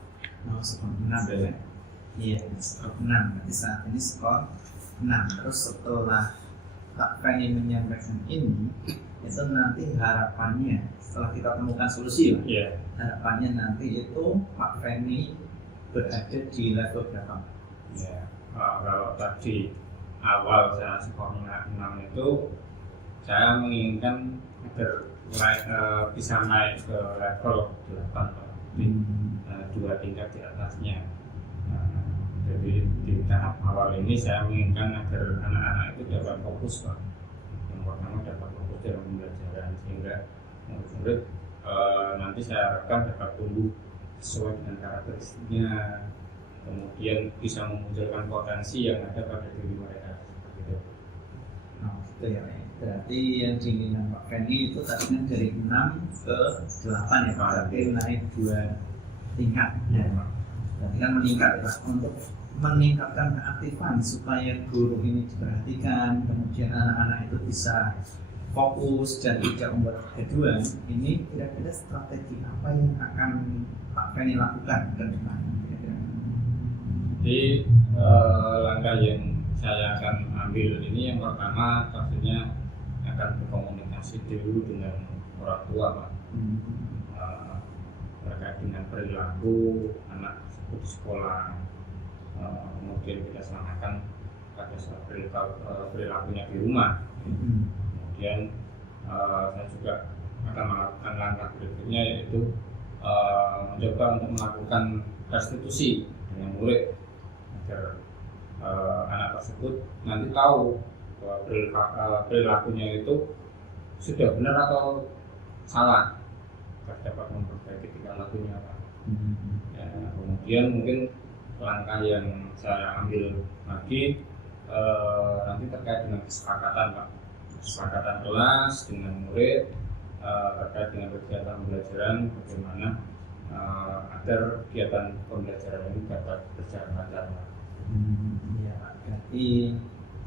Oh, skor 6 ya? Iya, skor 6. Berarti saat ini skor 6. Terus setelah Pak Feni menyampaikan ini, itu nanti harapannya setelah kita temukan solusi Pak, Iya. harapannya nanti itu Pak Feni berada di level berapa? Ya, kalau tadi awal saya skornya 6 itu saya menginginkan agar bisa naik ke level 8 Pak. Jadi 2 tingkat di atasnya. Jadi di tahap awal ini saya menginginkan agar anak-anak itu dapat fokus Pak. Yang pertama dapat fokus dalam pembelajaran sehingga murid-murid nanti saya harapkan dapat tumbuh sesuai dengan karakteristiknya, kemudian bisa memunculkan potensi yang ada pada diri mereka. Gitu. Oh, gitu ya Pak. Berarti yang diinginkan Pak Feni itu tadi kan dari 6 ke 8 ya Pak, berarti naik 2 tingkat ya Pak. Berarti kan meningkat ya Pak, untuk meningkatkan keaktifan supaya guru ini diperhatikan, kemudian anak-anak itu bisa fokus dan tidak membuat kegaduhan. Ini kira-kira strategi apa yang akan Pak Feni lakukan ke depan? Kira-kira? Jadi langkah yang saya akan ambil ini yang pertama pastinya akan berkomunikasi dulu dengan orang tua Pak. Terkait dengan perilaku anak tersebut di sekolah, kemudian kita samakan pada saat perilakunya di rumah. Kemudian saya juga akan melakukan langkah berikutnya, yaitu mencoba untuk melakukan restitusi dengan murid agar anak tersebut nanti tahu bahwa perilakunya itu sudah benar atau salah, agar dapat memperbaiki tingkah lakunya Pak. Ya, kemudian mungkin langkah yang saya ambil lagi nanti terkait dengan kesepakatan Pak, kesepakatan kelas dengan murid terkait dengan kegiatan pembelajaran, bagaimana agar kegiatan pembelajaran ini dapat berjalan lancar Pak. Ya Pak, berarti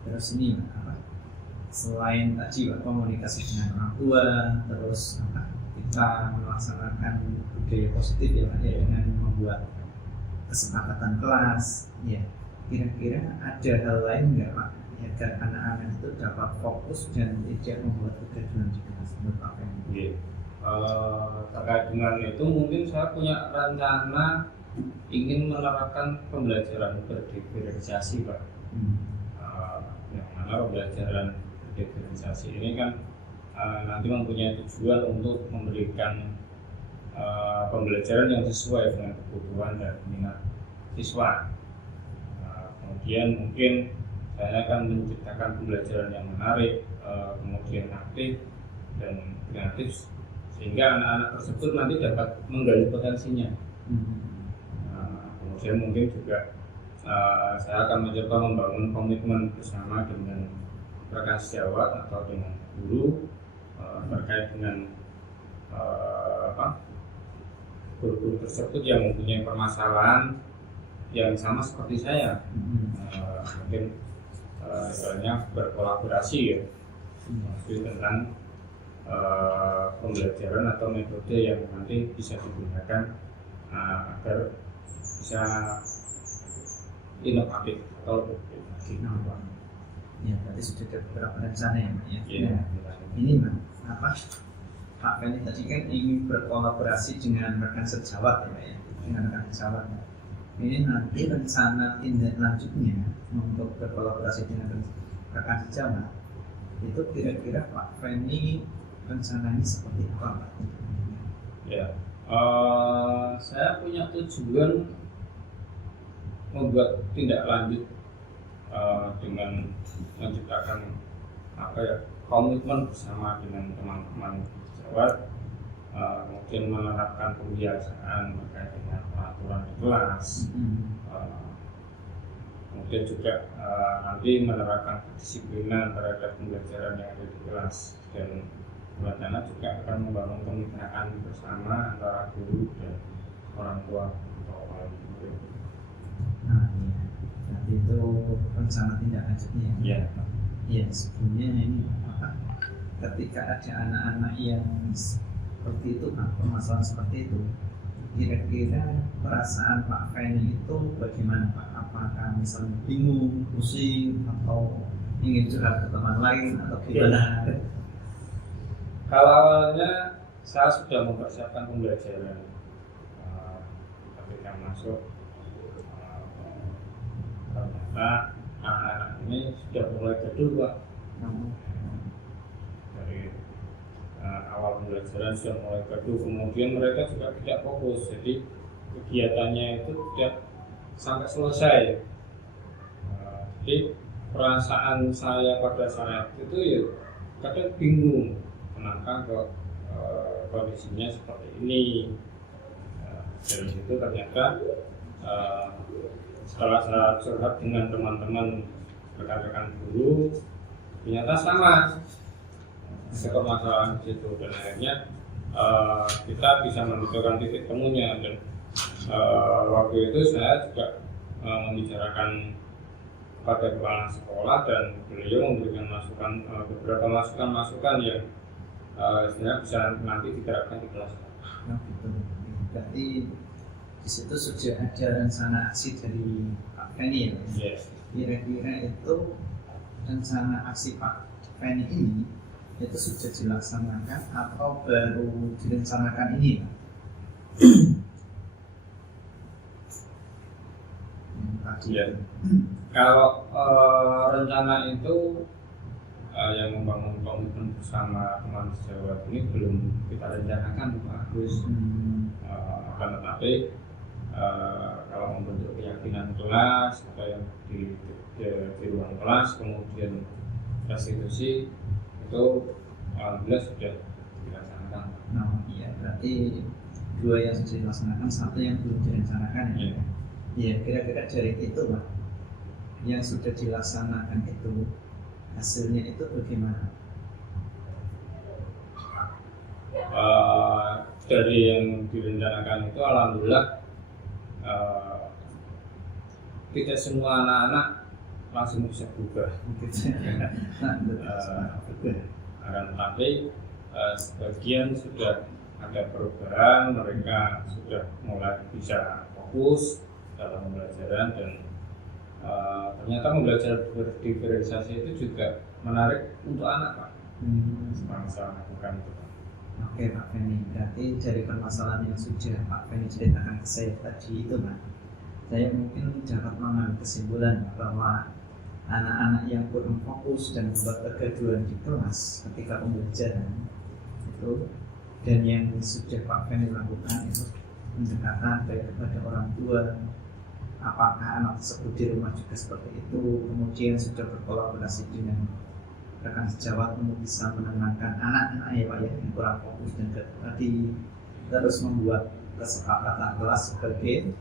terus ini apa? Selain tadi Pak komunikasi dengan orang tua, terus apa? Kita melaksanakan budaya positif ya Pak, ya, dengan membuat kesepakatan kelas. Ya, kira-kira ada hal lain nggak Pak agar anak-anak itu dapat fokus dan tidak membuat kegaduhan di kelas menurut Pak Feni? Terkait dengan itu mungkin saya punya rencana ingin menerapkan pembelajaran berdiferensiasi Pak. Yang mana pembelajaran berdiferensiasi ini kan nanti mempunyai tujuan untuk memberikan pembelajaran yang sesuai dengan kebutuhan dan minat siswa. Kemudian mungkin saya akan menciptakan pembelajaran yang menarik, kemudian aktif dan kreatif, sehingga anak-anak tersebut nanti dapat menggali potensinya. Kemudian mungkin juga saya akan mencoba membangun komitmen bersama dengan rekan sejawat atau dengan guru terkait dengan guru-guru tersebut yang mempunyai permasalahan yang sama seperti saya. Mungkin istilahnya berkolaborasi ya, tentang pembelajaran atau metode yang nanti bisa digunakan agar bisa inovatif atau lebih Ya, berarti sudah ada beberapa rencana ya, Pak ya. Iya. Ini Pak Feni tadi kan ingin berkolaborasi dengan rekan sejawat ya, Pak ya, dengan rekan sejawat. Ini nanti rencana tindak lanjutnya untuk berkolaborasi dengan rekan sejawat itu kira-kira Pak Feni rencananya seperti apa, Pak? Ya, saya punya tujuan membuat tindak lanjut dengan menciptakan komitmen bersama dengan teman-teman sejawat, kemudian menerapkan kebiasaan terkait dengan peraturan di kelas, kemudian juga nanti menerapkan kedisiplinan terhadap pembelajaran yang ada di kelas, dan berencana juga akan membangun kemitraan bersama antara guru dan orang tua atau wali murid. Nah, iya. Berarti itu rencana tindak lanjutnya ya? Ya. Ya, sebelumnya ini ketika ada anak-anak yang seperti itu, Pak, permasalahan seperti itu, kira-kira perasaan Pak Feni itu bagaimana, Pak? Apakah misalnya bingung, pusing, atau ingin curhat ke teman lain, atau gimana? Kalau awalnya saya sudah mempersiapkan pembelajaran ketika masuk, ternyata anak-anak ini sudah mulai gaduh, Pak. Dari awal pembelajaran sudah mulai gaduh, kemudian mereka juga tidak fokus, jadi kegiatannya itu tidak sampai selesai. Jadi perasaan saya pada saat itu ya kadang bingung, kenapa kok kondisinya seperti ini. Dari situ ternyata setelah saya curhat dengan teman-teman rekan-rekan guru, ternyata sama ada permasalahan di situ, dan akhirnya kita bisa menentukan titik temunya. Dan waktu itu saya juga membicarakan pada kepala sekolah, dan beliau memberikan masukan, beberapa masukan yang sebenarnya bisa nanti diterapkan di kelas. Nah, gitu. Berarti di situ sudah ada rencana aksi dari Pak Feni ya? Yes. Kira-kira itu rencana aksi Pak Feni ini itu sudah dilaksanakan atau baru direncanakan ini, Pak? Ya. Kalau rencana itu yang membangun komitmen bersama teman sejawat ini belum kita rencanakan, Pak Agus. Akan tetapi kalau membentuk keyakinan kelas atau yang di ruang kelas, kemudian restitusi, itu alhamdulillah sudah dilaksanakan. Nah, iya, berarti dua yang sudah dilaksanakan, satu yang belum direncanakan ya? Iya. Iya, kira-kira dari itu, Pak, yang sudah dilaksanakan itu hasilnya itu bagaimana? Dari yang direncanakan itu alhamdulillah tidak semua anak-anak langsung bisa berubah. Akan tetapi sebagian sudah ada perubahan, mereka sudah mulai bisa fokus dalam pembelajaran, dan ternyata pembelajaran berdiferensiasi itu juga menarik untuk anak, Pak. Sebangsa lakukan itu. Oke, Pak Feni, berarti dari permasalahan yang sudah Pak Feni ceritakan ke saya tadi itu, Pak, saya mungkin dapat mengambil kesimpulan bahwa anak-anak yang kurang fokus dan membuat kegaduhan di kelas ketika pembelajaran itu, dan yang sudah Pak Feni lakukan itu pendekatan baik kepada orang tua, apakah anak tersebut di rumah juga seperti itu, kemudian sudah berkolaborasi dengan rekan sejawat untuk bisa menenangkan anak-anak ya, Pak ya, yang kurang fokus, dan tadi terus membuat kesepakatan kelas sebagai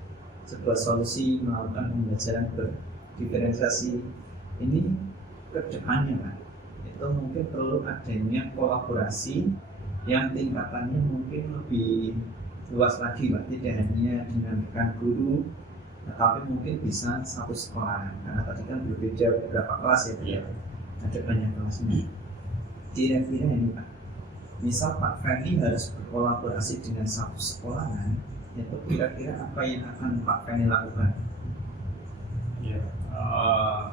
sebuah solusi melakukan pembelajaran berdiferensiasi ini ke depannya, Pak. Itu mungkin perlu adanya kolaborasi yang tingkatannya mungkin lebih luas lagi, Pak, tidak hanya dengan rekan guru, tetapi mungkin bisa satu sekolah, karena tadi kan berbeda beberapa kelas ya, Pak. Iya. Ada banyak kelasnya. Kira-kira ini, Pak, misal Pak Feni harus berkolaborasi dengan satu sekolahan, itu kira-kira apa yang akan Pak Feni lakukan? Ya,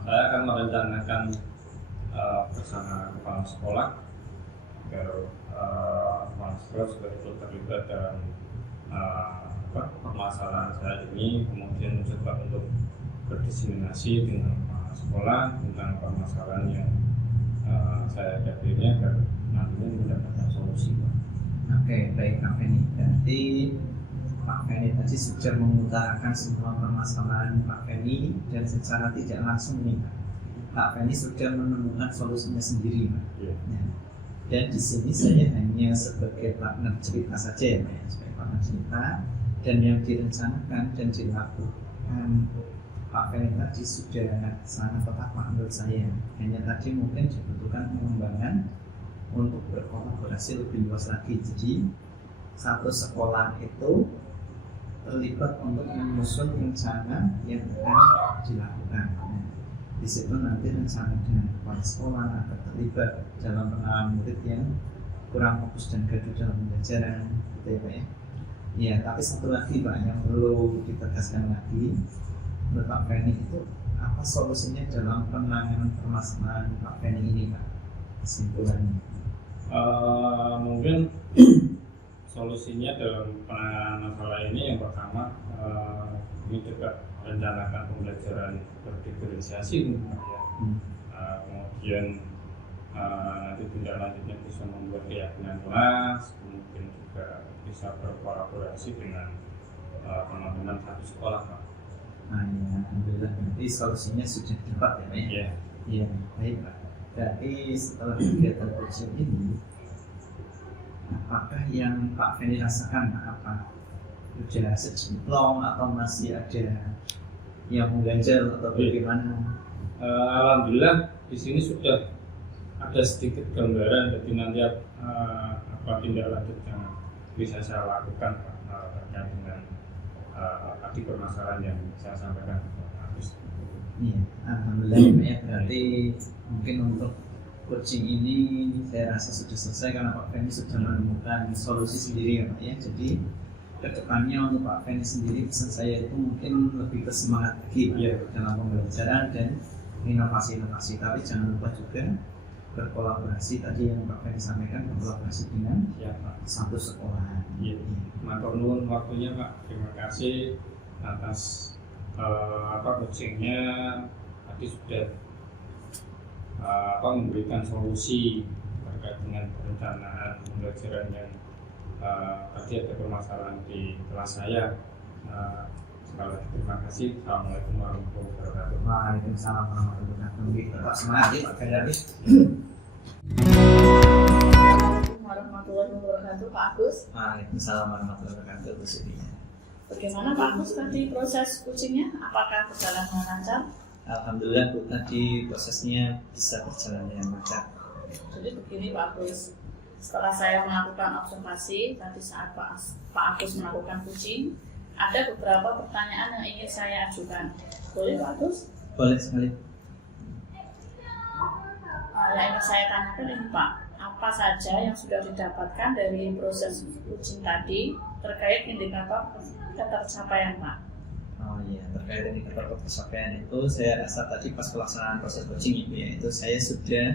saya akan merencanakan bersama kepala sekolah agar kepala sekolah sudah ikut terlibat dalam permasalahan saya ini, kemudian mencoba untuk berdiseminasi dengan kepala sekolah tentang permasalahan yang saya hadapi ini agar nantinya mendapatkan solusi. Oke, baik Pak Feni. Berarti Pak Feni tadi sudah mengutarakan semua permasalahan Pak Feni dan secara tidak langsung nih Pak Feni sudah menemukan solusinya sendiri, Pak. Ya. Ya. Dan di sini saya hanya sebagai partner cerita saja ya, Pak. Sebagai partner cerita dan yang direncanakan dan dilakukan Pak Feni tadi sudah sangat tepat Pak menurut saya. Hanya tadi mungkin dibutuhkan pengembangan untuk berkolaborasi lebih luas lagi. Jadi satu sekolah itu terlibat untuk menyusun rencana yang akan dilakukan. Nah, di situ nanti rencana dengan kepala sekolah akan terlibat dalam penanganan murid yang kurang fokus dan gaduh dalam pembelajaran, gitu ya Pak ya. Ya, tapi satu lagi Pak yang perlu ditegaskan lagi, menurut Pak Feni itu apa solusinya dalam penanganan permasalahan Pak Feni ini Pak? Kesimpulannya. Mungkin solusinya dalam penanganan masalah ini yang pertama ini juga rencanakan pembelajaran berdiferensiasi ya. Kemudian nanti tindak lanjutnya bisa membuat keyakinan kelas, kemudian juga bisa berkolaborasi dengan teman-teman satu sekolah Pak. Nah, ya, alhamdulillah berarti solusinya sudah dapat ya Pak ya? Iya. Iya, baik Pak. Berarti setelah kegiatan coaching ini, apakah yang Pak Feni rasakan apa? Sudah sejemplong atau masih ada yang mengganjal atau bagaimana? Alhamdulillah di sini sudah ada sedikit gambaran, jadi nanti apa tindak lanjut yang bisa saya lakukan terkait dengan tadi permasalahan yang saya sampaikan. Iya, alhamdulillah ya Pak ya. Berarti mungkin untuk coaching ini saya rasa sudah selesai karena Pak Feni sudah menemukan solusi sendiri ya Pak ya. Jadi kedepannya untuk Pak Feni sendiri pesan saya itu mungkin lebih bersemangat lagi Pak Ya. dalam pembelajaran dan inovasi-inovasi. Tapi jangan lupa juga berkolaborasi tadi yang Pak Feni sampaikan, berkolaborasi dengan Siapa? satu sekolah. Iya. Matur nuwun waktunya Pak. Terima kasih atas coachingnya. Tadi sudah memberikan solusi terkait dengan perencanaan pembelajaran yang tadi ada permasalahan di kelas saya. Sekali lagi terima kasih. Assalamualaikum warahmatullahi wabarakatuh. Waalaikumsalam warahmatullahi wabarakatuh. Pak semangat ya Pak Feni. Warahmatullahi wabarakatuh, Pak Agus. Waalaikumsalam warahmatullahi wabarakatuh. Bersedia. Bagaimana Pak Agus tadi proses coachingnya? Apakah berjalan dengan lancar? Alhamdulillah Bu, tadi prosesnya bisa berjalan dengan lancar. Jadi begini Pak Agus, setelah saya melakukan observasi tadi saat Pak Agus melakukan coaching, ada beberapa pertanyaan yang ingin saya ajukan. Boleh Pak Agus? Boleh sekali. Yang ingin saya tanyakan ini Pak, apa saja yang sudah didapatkan dari proses coaching tadi terkait indikator ketercapaian Pak? Oh iya, terkait indikator ketercapaian itu saya rasa tadi pas pelaksanaan proses coaching Ibu ya, itu saya sudah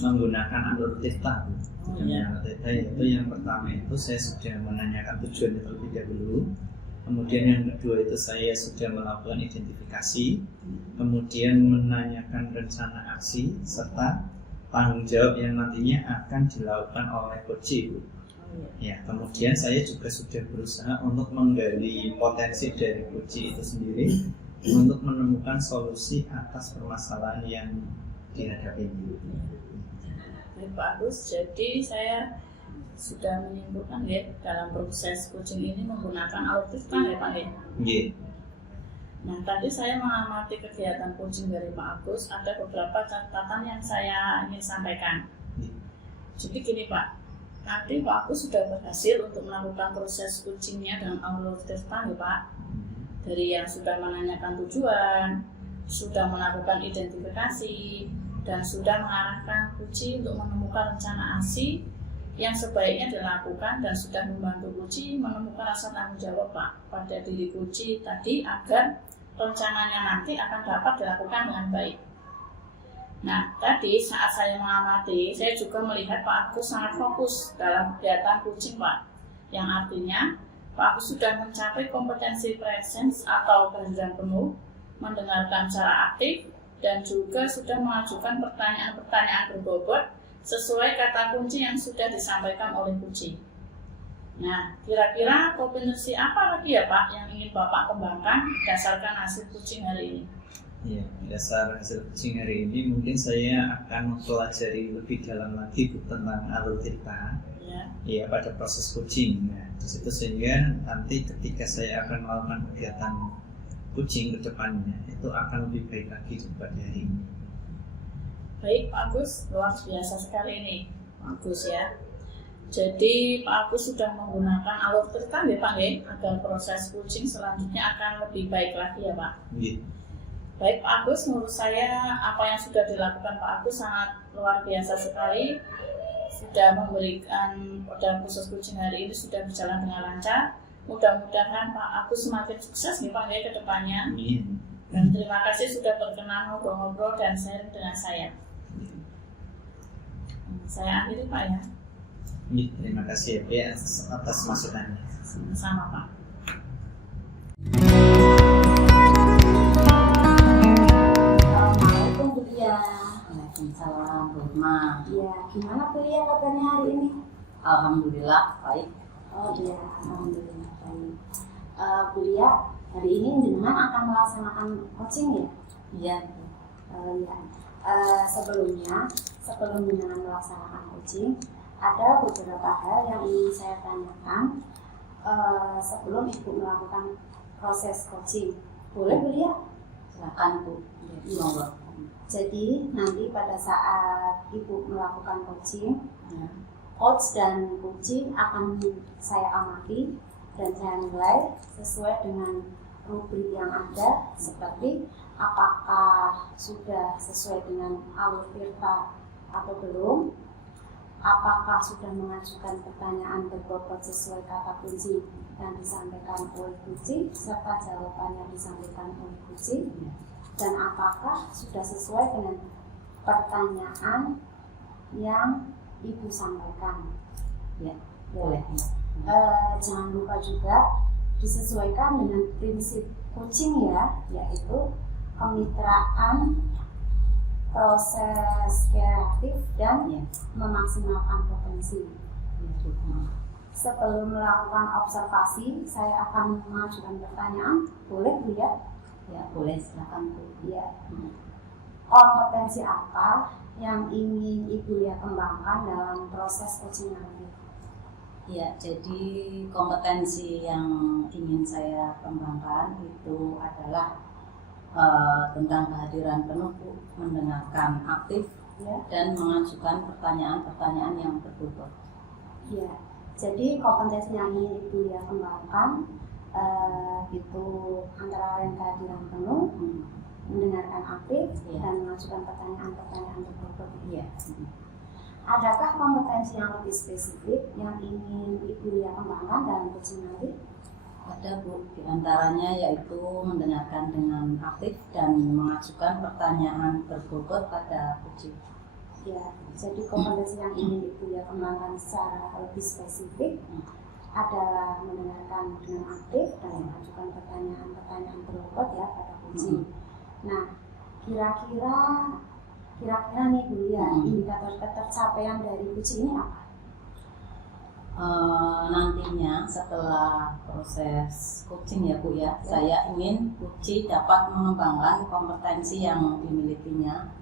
menggunakan alur TETA. Alur TETA yaitu yang pertama itu saya sudah menanyakan tujuan terlebih dahulu. Kemudian yang kedua itu saya sudah melakukan identifikasi, kemudian menanyakan rencana aksi serta tanggung jawab yang nantinya akan dilakukan oleh coach Ibu. Ya, kemudian saya juga sudah berusaha untuk menggali potensi dari coach itu sendiri untuk menemukan solusi atas permasalahan yang dihadapi. Baik Pak Agus, jadi saya sudah menyimpulkan ya dalam proses coaching ini menggunakan alur TETA ya Pak ya. Iya. Nah tadi saya mengamati kegiatan coaching dari Pak Agus, ada beberapa catatan yang saya ingin sampaikan. Jadi gini Pak, tadi Pak Agus sudah berhasil untuk melakukan proses coachingnya dengan alur TETA ya Pak. Dari yang sudah menanyakan tujuan, sudah melakukan identifikasi, dan sudah mengarahkan coach untuk menemukan rencana aksi yang sebaiknya dilakukan dan sudah membantu Kuci menemukan rasa tanggung jawab Pak pada diri Kuci tadi agar rencananya nanti akan dapat dilakukan dengan baik. Nah, tadi saat saya mengamati, saya juga melihat Pak Agus sangat fokus dalam kegiatan kucing Pak, yang artinya Pak Agus sudah mencapai kompetensi presence atau kehadiran penuh, mendengarkan secara aktif, dan juga sudah mengajukan pertanyaan-pertanyaan berbobot sesuai kata kunci yang sudah disampaikan oleh Kuci. Nah, kira-kira kompetensi apa lagi ya Pak yang ingin Bapak kembangkan berdasarkan hasil kucing hari ini? Ya, dasar hasil kucing hari ini mungkin saya akan mempelajari lebih dalam lagi tentang alur cerita ya pada proses kucing. Nah, di situ sehingga nanti ketika saya akan melakukan kegiatan kucing ke depannya itu akan lebih baik lagi daripada hari ini. Baik Pak Agus, luar biasa sekali nih Pak Agus ya. Jadi Pak Agus sudah menggunakan alur cerita ya Pak ya, agar proses kucing selanjutnya akan lebih baik lagi ya Pak. Ya. Baik Pak Agus, menurut saya apa yang sudah dilakukan Pak Agus sangat luar biasa sekali. Sudah memberikan pada proses kucing hari ini sudah berjalan dengan lancar. Mudah-mudahan Pak Agus semakin sukses nih Pak ya ke depannya. Dan terima kasih sudah berkenan ngobrol-ngobrol dan sharing dengan saya. Saya akhiri Pak ya. Terima kasih ya atas masukannya. Sama-sama Pak. Assalamualaikum Bu Lia. Waalaikumsalam, Bu Ma. Ya, gimana Bu Lia kabarnya hari ini? Alhamdulillah baik. Oh iya, alhamdulillah baik. Bu Lia, hari ini jenengan akan melaksanakan coaching ya? Iya. Ya. Sebelum jenengan melaksanakan coaching, ada beberapa hal yang ingin saya tanyakan sebelum Ibu melakukan proses coaching. Boleh Bu Lia? Silakan Bu. Monggo. Jadi nanti pada saat Ibu melakukan coaching, Ya. coach dan kucing akan saya amati dan saya nilai sesuai dengan rubrik yang ada, seperti apakah sudah sesuai dengan alur cerita atau belum, apakah sudah mengajukan pertanyaan berbobot sesuai kata kunci yang disampaikan oleh kucing serta jawabannya disampaikan oleh kucing, dan apakah sudah sesuai dengan pertanyaan yang Ibu sampaikan. Ya, boleh. Jangan lupa juga disesuaikan dengan prinsip coaching ya, yaitu kemitraan, proses kreatif, dan memaksimalkan potensi. Sebelum melakukan observasi, saya akan mengajukan pertanyaan. Boleh Bu ya? Ya, boleh, silakan Bu. Ya. Kompetensi apa yang ingin Ibu ya kembangkan dalam proses coaching nanti? Ya, jadi kompetensi yang ingin saya kembangkan itu adalah tentang kehadiran penuh, mendengarkan aktif, Ya. dan mengajukan pertanyaan-pertanyaan yang berbobot. Ya. Jadi kompetensi yang ingin Ibu ya kembangkan itu antara lain kehadiran penuh, mendengarkan aktif, dan mengajukan pertanyaan-pertanyaan berbobot. Iya. Adakah kompetensi yang lebih spesifik yang ingin Ibu ya kembangkan dalam coaching nanti? Ada Bu, diantaranya yaitu mendengarkan dengan aktif dan mengajukan pertanyaan berbobot pada kucing. Ya, jadi kompetensi yang ingin Ibu ya kembangkan secara lebih spesifik adalah mendengarkan dengan aktif dan mengajukan pertanyaan-pertanyaan berbobot ya pada kucing. Nah, kira-kira nih Bu ya, indikator ketercapaian dari kucing ini apa? Nantinya setelah proses coaching ya Bu ya, saya ingin kucing dapat mengembangkan kompetensi yang dimilikinya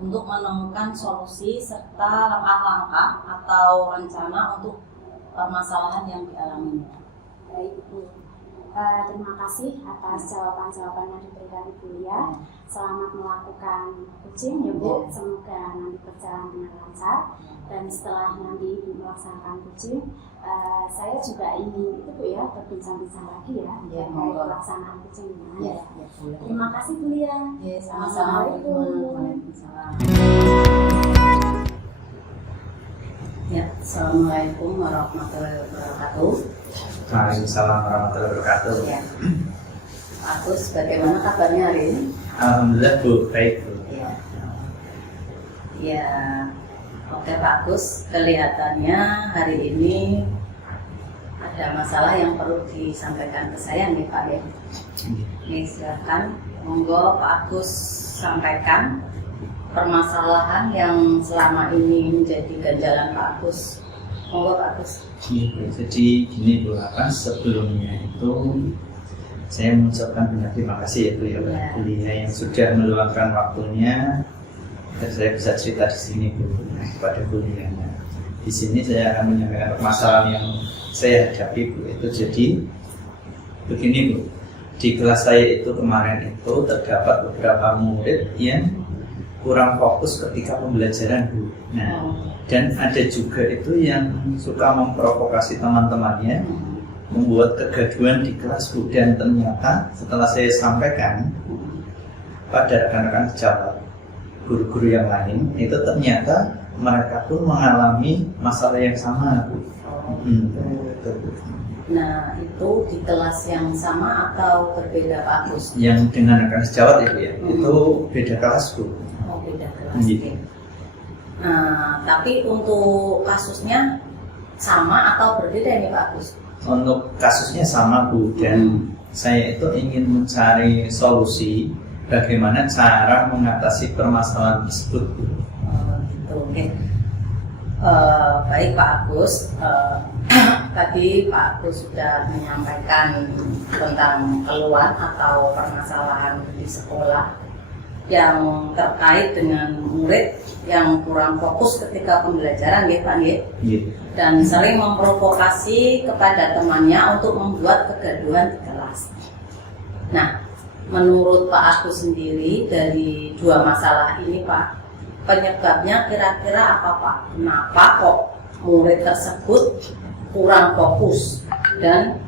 untuk menemukan solusi serta langkah-langkah atau rencana untuk permasalahan yang dialaminya. Baik Bu, terima kasih atas jawaban-jawaban yang diberikan Ibu ya. Selamat melakukan coaching ya Bu, semoga nanti berjalan dengan lancar. Dan setelah nanti Ibu melaksanakan coaching, saya juga ingin itu Bu ya berbincang-bincang lagi ya terkait pelaksanaan coaching gimana ya. Terima kasih Bu ya. Assalamualaikum. Waalaikumsalam. Ya. Assalamualaikum warahmatullahi wabarakatuh. Waalaikumsalam warahmatullahi wabarakatuh. Ya. Pak Agus, bagaimana kabarnya hari ini? Alhamdulillah Bu, baik Bu. Ya. Ya, oke Pak Agus, kelihatannya hari ini ada masalah yang perlu disampaikan ke saya nih Pak ya. Nih silakan, monggo Pak Agus sampaikan permasalahan yang selama ini menjadi ganjalan Pak Agus. Monggo Pak Agus. Jadi gini Bu, sebelumnya itu saya mengucapkan banyak terima kasih ya Bu ya, kuliah yang sudah meluangkan waktunya dan saya bisa cerita di sini Bu pada kuliahnya. Di sini saya akan menyampaikan permasalahan yang saya hadapi Bu. Itu jadi begini Bu, di kelas saya itu kemarin itu terdapat beberapa murid yang kurang fokus ketika pembelajaran Bu. Nah, dan ada juga itu yang suka memprovokasi teman-temannya, membuat kegaduhan di kelas Bu. Dan ternyata setelah saya sampaikan pada rekan-rekan sejawat guru-guru yang lain, itu ternyata mereka pun mengalami masalah yang sama Bu. Nah, itu di kelas yang sama atau berbeda Pak Agus? Yang dengan rekan sejawat itu ya, itu beda kelas Bu. Oh, beda kelas. Nah, tapi untuk kasusnya sama atau berbeda ini Pak Agus? Untuk kasusnya sama Bu, dan saya itu ingin mencari solusi bagaimana cara mengatasi permasalahan tersebut Bu. Gitu, oke. Baik Pak Agus, tadi Pak Agus sudah menyampaikan tentang keluhan atau permasalahan di sekolah yang terkait dengan murid yang kurang fokus ketika pembelajaran ya Pak ya, dan sering memprovokasi kepada temannya untuk membuat kegaduhan di kelas. Nah, menurut Pak Agus sendiri dari dua masalah ini Pak, penyebabnya kira-kira apa Pak? Kenapa kok murid tersebut kurang fokus dan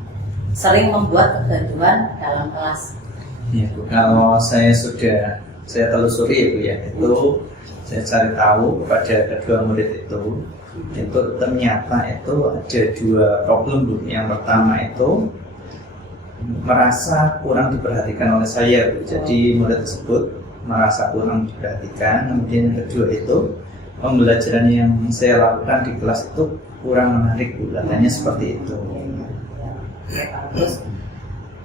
sering membuat kegaduhan dalam kelas? Ya Bu, kalau saya telusuri ya Bu ya, itu saya cari tahu kepada kedua murid itu ternyata itu ada dua problem Bu. Yang pertama itu merasa kurang diperhatikan oleh saya Bu. Jadi murid tersebut merasa kurang diperhatikan. Kemudian yang kedua itu pembelajaran yang saya lakukan di kelas itu kurang menarik Bu, katanya seperti itu. Ya, Pak Agus,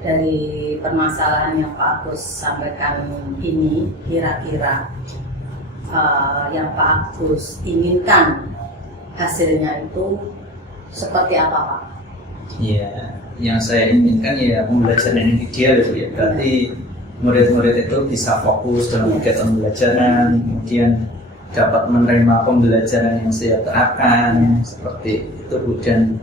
dari permasalahan yang Pak Agus sampaikan ini, kira-kira yang Pak Agus inginkan hasilnya itu seperti apa Pak? Ya, yang saya inginkan ya pembelajaran yang ideal Bu ya. Berarti murid-murid itu bisa fokus dalam kegiatan pembelajaran, kemudian dapat menerima pembelajaran yang saya terapkan seperti itu Bu, dan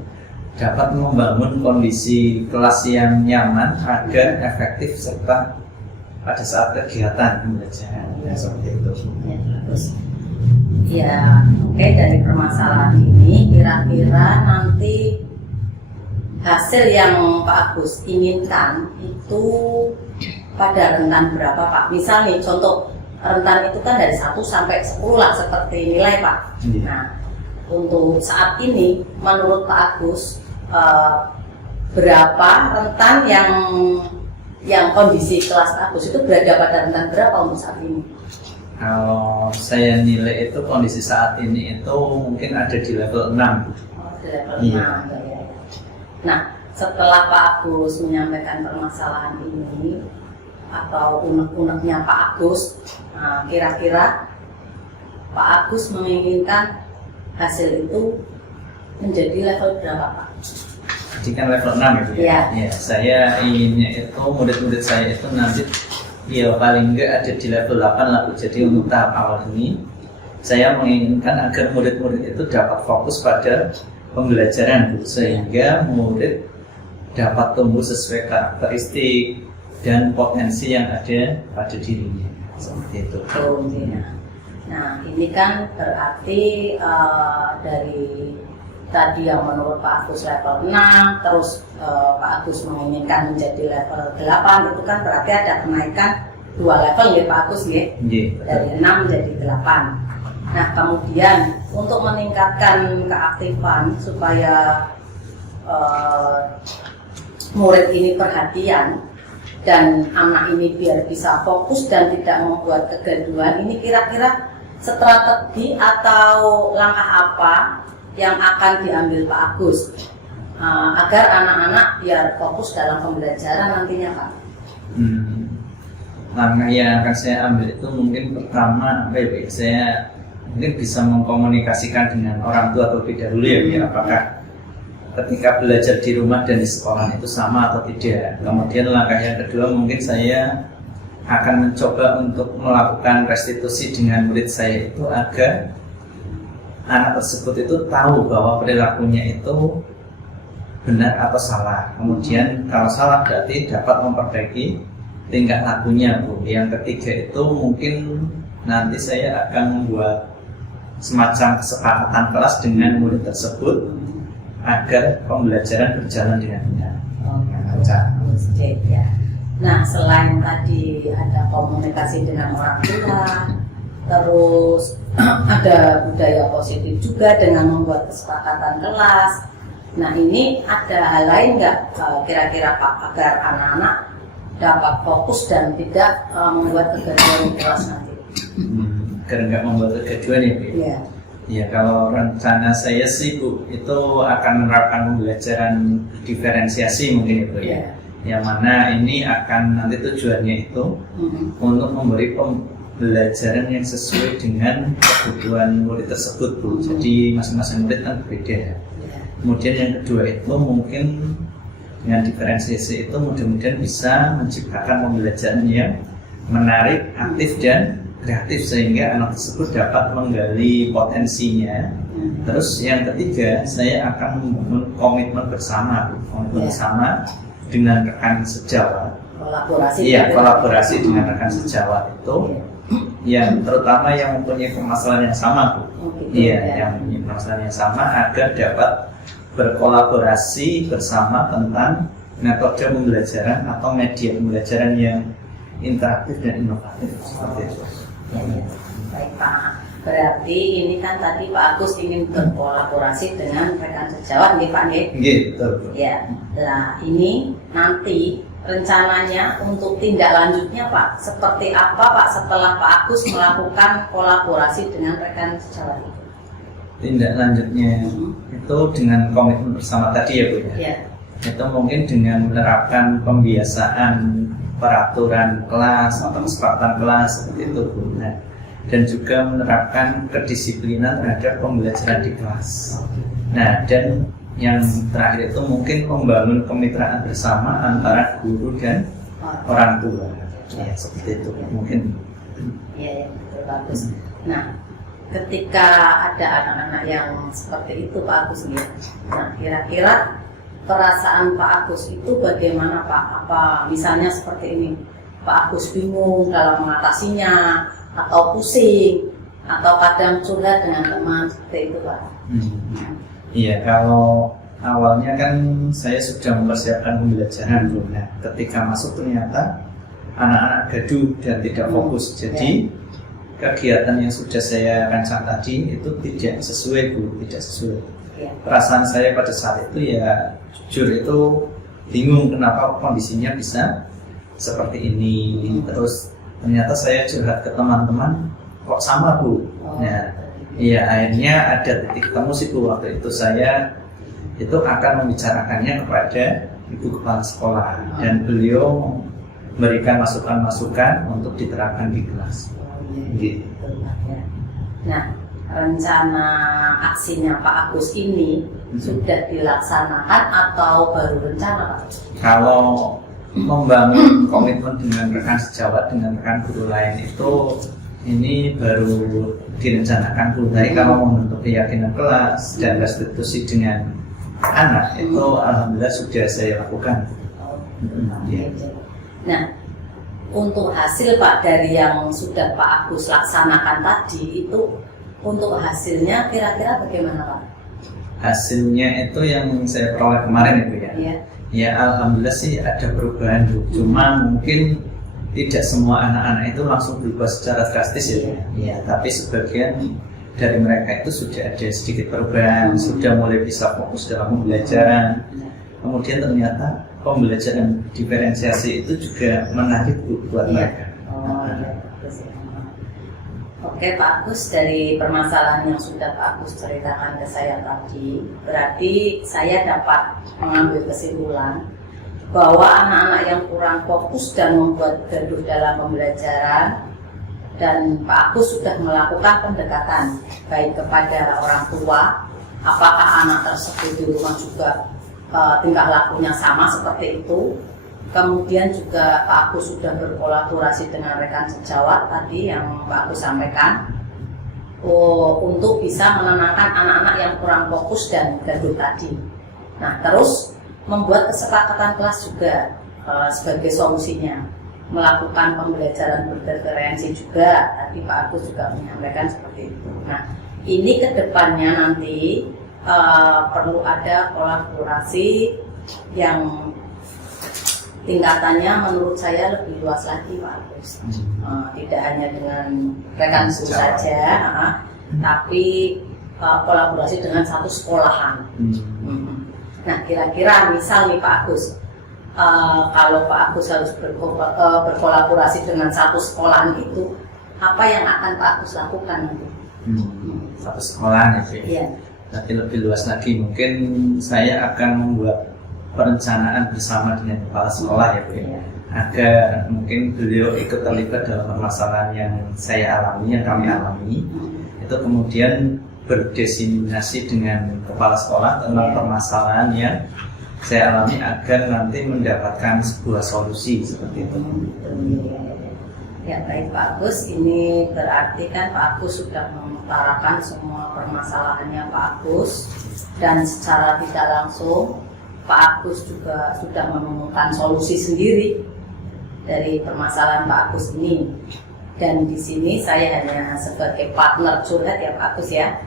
dapat membangun kondisi kelas yang nyaman agar efektif serta pada saat kegiatan pembelajaran seperti itu. Ya, bagus. Ya, oke, dari permasalahan ini kira-kira nanti hasil yang Pak Agus inginkan itu pada rentan berapa Pak? Misal nih contoh, rentan itu kan dari 1 sampai 10 lah seperti nilai Pak. Nah, untuk saat ini menurut Pak Agus berapa rentan yang kondisi kelas Pak Agus itu berada pada rentan berapa untuk saat ini? Kalau saya nilai itu kondisi saat ini itu mungkin ada di level 6. Oh, di level 6 Iya. ya. Nah, setelah Pak Agus menyampaikan permasalahan ini atau unek-uneknya Pak Agus, nah, kira-kira Pak Agus menginginkan hasil itu menjadi level berapa Pak? Jadi kan level 6 itu ya? Iya. Ya, saya inginnya itu murid-murid saya itu nanti ya paling enggak ada di level 8 lah Bu. Jadi untuk tahap awal ini saya menginginkan agar murid-murid itu dapat fokus pada pembelajaran Bu, sehingga murid dapat tumbuh sesuai karakteristik dan potensi yang ada pada dirinya seperti itu. Nah, ini kan berarti dari tadi yang menurut Pak Agus level 6, terus Pak Agus menginginkan menjadi level 8, itu kan berarti ada kenaikan 2 level ya Pak Agus ya, dari 6 menjadi 8. Nah, kemudian untuk meningkatkan keaktifan supaya murid ini perhatian dan anak ini biar bisa fokus dan tidak membuat kegaduhan, ini kira-kira strategi atau langkah apa yang akan diambil Pak Agus agar anak-anak biar fokus dalam pembelajaran nantinya, Pak? Langkah yang akan saya ambil itu mungkin pertama, saya mungkin bisa mengkomunikasikan dengan orang tua terlebih dahulu ya, apakah ketika belajar di rumah dan di sekolah itu sama atau tidak. Kemudian langkah yang kedua mungkin saya akan mencoba untuk melakukan restitusi dengan murid saya itu agar anak tersebut itu tahu bahwa perilakunya itu benar atau salah. Kemudian kalau salah berarti dapat memperbaiki tingkah lakunya, Bu. Yang ketiga itu mungkin nanti saya akan membuat semacam kesepakatan kelas dengan murid tersebut agar pembelajaran berjalan dengan benar. Ya. Nah, selain tadi ada komunikasi dengan orang tua, terus ada budaya positif juga dengan membuat kesepakatan kelas. Nah, ini ada hal lain nggak kira-kira Pak agar anak-anak dapat fokus dan tidak membuat kegaduhan di kelas nanti? Agar nggak membuat kegaduhan ya, Bu? Iya. Ya, kalau rencana saya sih, Bu, itu akan menerapkan pembelajaran diferensiasi mungkin itu ya. Yang mana ini akan nanti tujuannya itu untuk memberi pembelajaran yang sesuai dengan kebutuhan murid tersebut, Bu. Jadi masing-masing murid kan berbeda. Kemudian yang kedua itu mungkin dengan diferensiasi itu mudah-mudahan bisa menciptakan pembelajaran yang menarik, aktif dan kreatif sehingga anak tersebut dapat menggali potensinya. Terus yang ketiga, saya akan membangun komitmen bersama dengan rekan sejawat. Kolaborasi dengan rekan sejawat itu yang terutama yang mempunyai permasalahan yang sama, Bu. Yang mempunyai permasalahan yang sama agar dapat berkolaborasi bersama tentang metode pembelajaran atau media pembelajaran yang interaktif dan inovatif seperti itu. Baik, Pak. Berarti ini kan tadi Pak Agus ingin berkolaborasi dengan rekan sejawat, nih Pak, nih? Betul. Ya. Nah, ini nanti rencananya untuk tindak lanjutnya, Pak, seperti apa, Pak, setelah Pak Agus melakukan kolaborasi dengan rekan sejawat itu? Tindak lanjutnya itu dengan komitmen bersama tadi ya, Bu ya. Ya. Itu mungkin dengan menerapkan pembiasaan peraturan kelas atau kesepakatan kelas seperti itu, Bu. Nah, dan juga menerapkan kedisiplinan terhadap pembelajaran di kelas. Nah, dan yang terakhir itu mungkin membangun kemitraan bersama antara guru dan orang tua. Ya, seperti itu mungkin. Iya, betul, bagus. Nah, ketika ada anak-anak yang seperti itu, Pak Agus, ya. Nah, kira-kira perasaan Pak Agus itu bagaimana, Pak? Apa misalnya seperti ini, Pak Agus bingung dalam mengatasinya, atau pusing, atau kadang curhat dengan teman, seperti itu, Pak? Iya, kalau awalnya kan saya sudah mempersiapkan pembelajaran, Bu. Nah, ketika masuk ternyata anak-anak gaduh dan tidak fokus. Jadi kegiatan yang sudah saya rancang tadi itu tidak sesuai, Bu, tidak sesuai. Perasaan saya pada saat itu ya jujur itu bingung kenapa kondisinya bisa seperti ini. Terus ternyata saya curhat ke teman-teman, kok sama, Bu. Nah, iya, akhirnya ada titik temu sih, Bu. Waktu itu saya itu akan membicarakannya kepada Ibu Kepala Sekolah dan beliau memberikan masukan-masukan untuk diterapkan di kelas. Gitu. Nah, rencana aksinya Pak Agus ini sudah dilaksanakan atau baru rencana, Pak? Kalau membangun komitmen dengan rekan sejawat, dengan rekan guru lain itu ini baru direncanakan, Bu. Tapi kalau membentuk keyakinan kelas dan restitusi dengan anak itu alhamdulillah sudah saya lakukan. Nah, untuk hasil, Pak, dari yang sudah Pak Agus laksanakan tadi itu, untuk hasilnya kira-kira bagaimana, Pak? Hasilnya itu yang saya peroleh kemarin, Ibu ya. Ya, alhamdulillah sih ada perubahan, Bu. Cuma mungkin tidak semua anak-anak itu langsung berubah secara drastis ya. Ya, tapi sebagian dari mereka itu sudah ada sedikit perubahan, sudah mulai bisa fokus dalam pembelajaran. Kemudian ternyata pembelajaran diferensiasi itu juga menarik buat mereka. Oke Pak Agus, dari permasalahan yang sudah Pak Agus ceritakan ke saya tadi, berarti saya dapat mengambil kesimpulan bahwa anak-anak yang kurang fokus dan membuat gaduh dalam pembelajaran, dan Pak Agus sudah melakukan pendekatan baik kepada orang tua, apakah anak tersebut di rumah juga tingkah lakunya sama seperti itu. Kemudian juga Pak Agus sudah berkolaborasi dengan rekan sejawat tadi yang Pak Agus sampaikan untuk bisa menenangkan anak-anak yang kurang fokus dan gaduh tadi. Nah, terus membuat kesepakatan kelas juga sebagai solusinya, melakukan pembelajaran berdiferensi juga. Tadi Pak Agus juga menyampaikan seperti itu. Nah, ini kedepannya nanti perlu ada kolaborasi yang tingkatannya menurut saya lebih luas lagi Pak Agus. Tidak hanya dengan rekan guru saja, tapi kolaborasi dengan satu sekolahan. Nah, kira-kira misal nih Pak Agus, kalau Pak Agus harus berkolaborasi dengan satu sekolahan itu, apa yang akan Pak Agus lakukan nanti? Satu sekolahan ya, Iya. Tapi lebih luas lagi, mungkin saya akan membuat perencanaan bersama dengan kepala sekolah ya Bu, agar mungkin beliau ikut terlibat dalam permasalahan yang saya alami, yang kami alami, itu kemudian berdiseminasi dengan kepala sekolah tentang permasalahan yang saya alami agar nanti mendapatkan sebuah solusi seperti itu. Ya baik Pak Agus, ini berarti kan Pak Agus sudah mengutarakan semua permasalahannya Pak Agus, dan secara tidak langsung Pak Agus juga sudah menemukan solusi sendiri dari permasalahan Pak Agus ini. Dan di sini saya hanya sebagai partner curhat ya Pak Agus ya.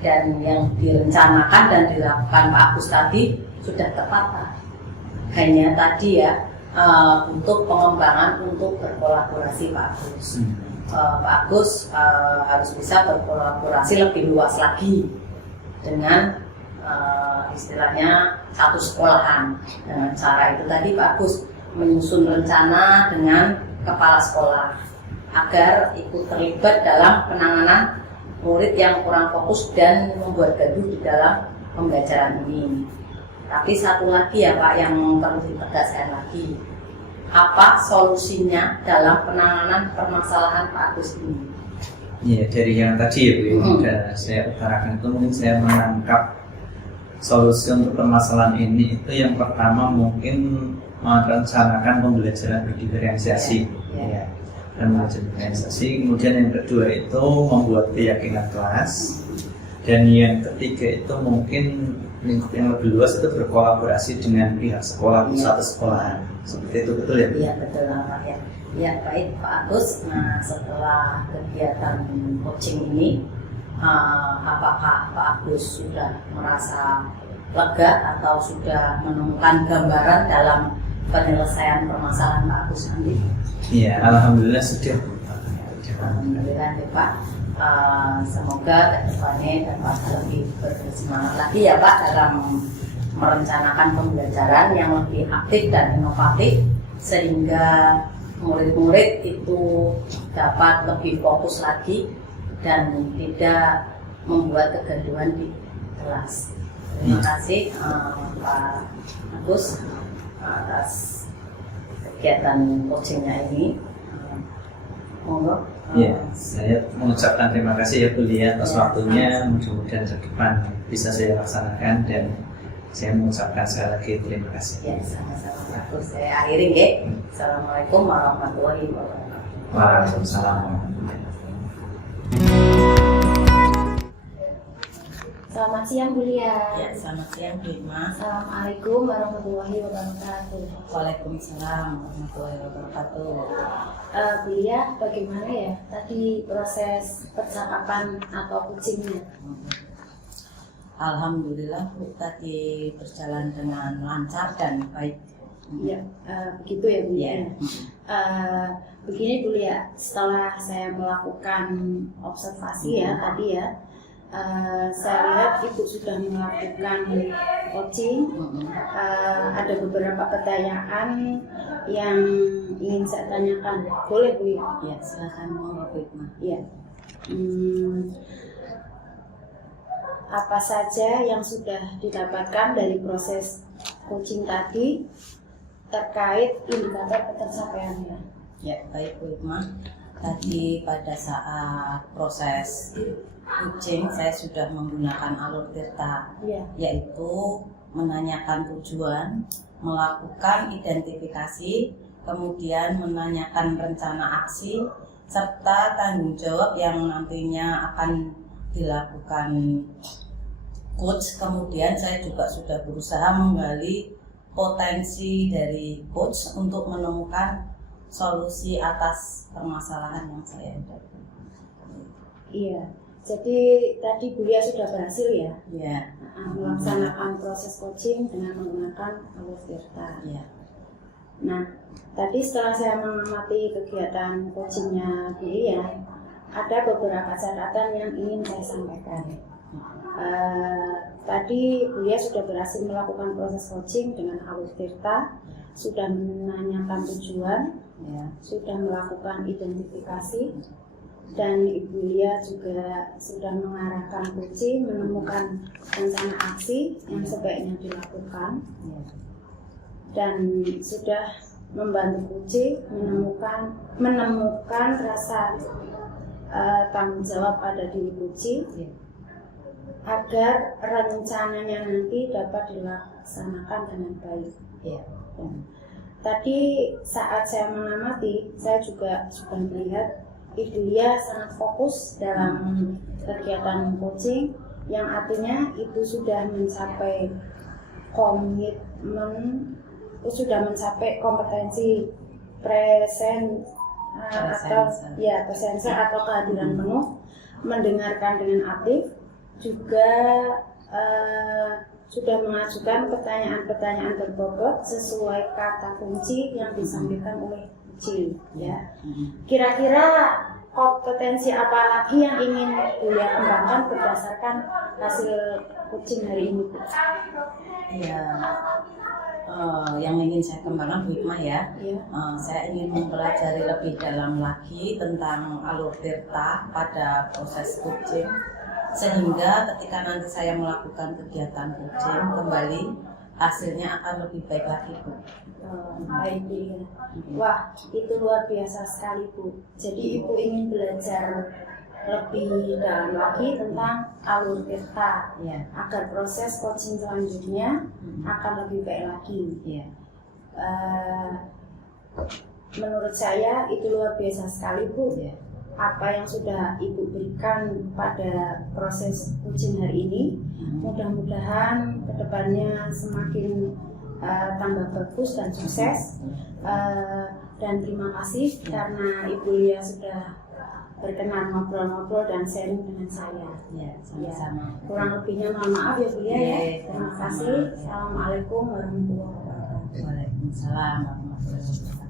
Dan yang direncanakan dan dilakukan Pak Agus tadi sudah tepat Pak. Hanya tadi ya untuk pengembangan, untuk berkolaborasi Pak Agus. Pak Agus harus bisa berkolaborasi lebih luas lagi dengan istilahnya satu sekolahan. Dengan cara itu tadi Pak Agus menyusun rencana dengan kepala sekolah agar ikut terlibat dalam penanganan murid yang kurang fokus dan membuat gaduh di dalam pembelajaran ini. Tapi satu lagi ya Pak yang perlu ditegaskan lagi, apa solusinya dalam penanganan permasalahan Pak Agus ini? Ya, dari yang tadi ya Bu, yang sudah saya utarakan itu, mungkin saya menangkap solusi untuk permasalahan ini itu yang pertama mungkin merencanakan pembelajaran berdiferensiasi, dan belajar diferensiasi. Kemudian yang kedua itu membuat keyakinan kelas, dan yang ketiga itu mungkin lingkup yang lebih luas itu berkolaborasi dengan pihak sekolah, satu sekolahan. Seperti itu, betul ya? Iya betul Pak ya. Ya baik Pak Agus. Nah, setelah kegiatan coaching ini, apakah Pak Agus sudah merasa lega atau sudah menemukan gambaran dalam penyelesaian permasalahan Pak Agus nanti? Iya, alhamdulillah sudah. Alhamdulillah ya Pak. Semoga kedepannya dapat lebih bersemangat lagi ya Pak dalam merencanakan pembelajaran yang lebih aktif dan inovatif, sehingga murid-murid itu dapat lebih fokus lagi dan tidak membuat kegaduhan di kelas. Terima kasih Pak Agus atas kegiatan coachingnya ini. Monggo. Ya, saya mengucapkan terima kasih ya Bu Lia atas waktunya. Mudah-mudahan ke depan bisa saya laksanakan, dan saya mengucapkan sekali lagi terima kasih. Ya, sama-sama Pak Agus. Saya akhiri ya. Assalamualaikum warahmatullahi wabarakatuh. Waalaikumsalam warahmatullahi wabarakatuh. Selamat siang Bu Lia. Ya, selamat siang Bu Irma. Assalamualaikum warahmatullahi wabarakatuh. Waalaikumsalam warahmatullahi wabarakatuh. Bu Lia, bagaimana ya tadi proses percakapan atau coachingnya? Alhamdulillah Bu, tadi berjalan dengan lancar dan baik. Ya, begitu ya Bu Lia. Ya. begini Bu Lia, setelah saya melakukan observasi ya tadi ya, saya lihat Ibu sudah melakukan coaching. Ada beberapa pertanyaan yang ingin saya tanyakan. Boleh Bu Lia? Ya, silakan Bu Hikmah. Ya. Apa saja yang sudah didapatkan dari proses coaching tadi terkait indikator pencapaiannya? Ya, baik Bu Hikmah. Tadi pada saat proses coaching saya sudah menggunakan alur tirta, Iya. yaitu menanyakan tujuan, melakukan identifikasi, kemudian menanyakan rencana aksi, serta tanggung jawab yang nantinya akan dilakukan coach. Kemudian saya juga sudah berusaha menggali potensi dari coach untuk menemukan solusi atas permasalahan yang saya hadapi. Iya. Jadi tadi Bu Lia sudah berhasil ya Ya, melaksanakan proses coaching dengan menggunakan alur tirta. ya. Nah, tadi setelah saya mengamati kegiatan coachingnya Bu Lia, ada beberapa catatan yang ingin saya sampaikan. Tadi Bu Lia sudah berhasil melakukan proses coaching dengan alur tirta, sudah menanyakan tujuan, Ya. sudah melakukan identifikasi, dan Ibu Lia juga sudah mengarahkan coaching menemukan rencana aksi yang sebaiknya dilakukan, Ya. dan sudah membantu coaching menemukan rasa tanggung jawab pada diri coaching Ya. agar rencananya nanti dapat dilaksanakan dengan baik. Ya. Tadi saat saya mengamati, saya juga sudah melihat Ibu Lia sangat fokus dalam kegiatan coaching, yang artinya itu sudah mencapai komitmen, sudah mencapai kompetensi presensi atau kehadiran penuh, mendengarkan dengan aktif, juga sudah mengajukan pertanyaan-pertanyaan berbobot sesuai kata kunci yang disampaikan oleh coaching. Ya. Kira-kira kompetensi apa lagi yang ingin Bu Lia kembangkan berdasarkan hasil coaching hari ini, Bu? Ya, yang ingin saya kembangkan Bu Hikmah ya, Ya. saya ingin mempelajari lebih dalam lagi tentang alur tirta pada proses coaching, sehingga ketika nanti saya melakukan kegiatan coaching kembali, hasilnya akan lebih baik lagi Bu. Baik Bu Lia. Wah, itu luar biasa sekali Bu. Jadi Ibu ingin belajar lebih dalam lagi tentang alur tirta, Ya. agar proses coaching selanjutnya akan lebih baik lagi. Ya. Menurut saya itu luar biasa sekali Bu. Ya. Apa yang sudah Ibu berikan pada proses coaching hari ini, mudah-mudahan kedepannya semakin tambah bagus dan sukses. Dan terima kasih karena Ibu Lia sudah berkenan ngobrol-ngobrol dan sharing dengan saya. Ya, sama-sama. Kurang lebihnya mohon maaf ya Bu Lia ya. Ya, Terima kasih. Assalamualaikum warahmatullahi wabarakatuh. Waalaikumsalam warahmatullahi wabarakatuh.